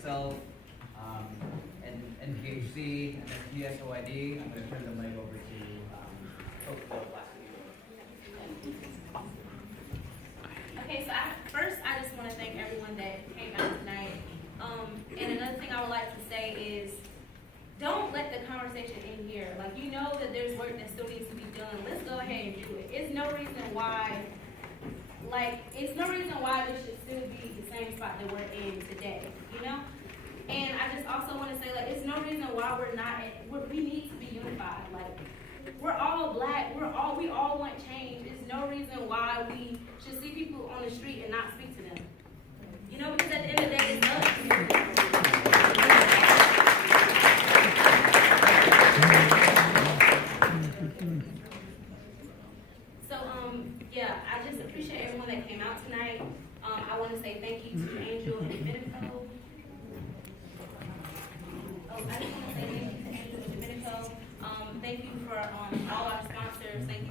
myself, and NPHC, and PSOID, I'm going to turn the mic over to Okay, so first I just want to thank everyone that came out tonight. And another thing I would like to say is, don't let the conversation end here. Like, you know that there's work that still needs to be done. Let's go ahead and do it. It's no reason why this should still be the same spot that we're in today, you know? And I just also want to say, like, it's no reason why we need to be unified. Like, we're all black, we all want change. There's no reason why we should see people on the street and not speak to them. You know, because at the end of the day, it's us. Yeah, I just appreciate everyone that came out tonight. I want to say thank you to Angel and Domenico. I just want to say thank you to Angel and Domenico. Thank you for all our sponsors. Thank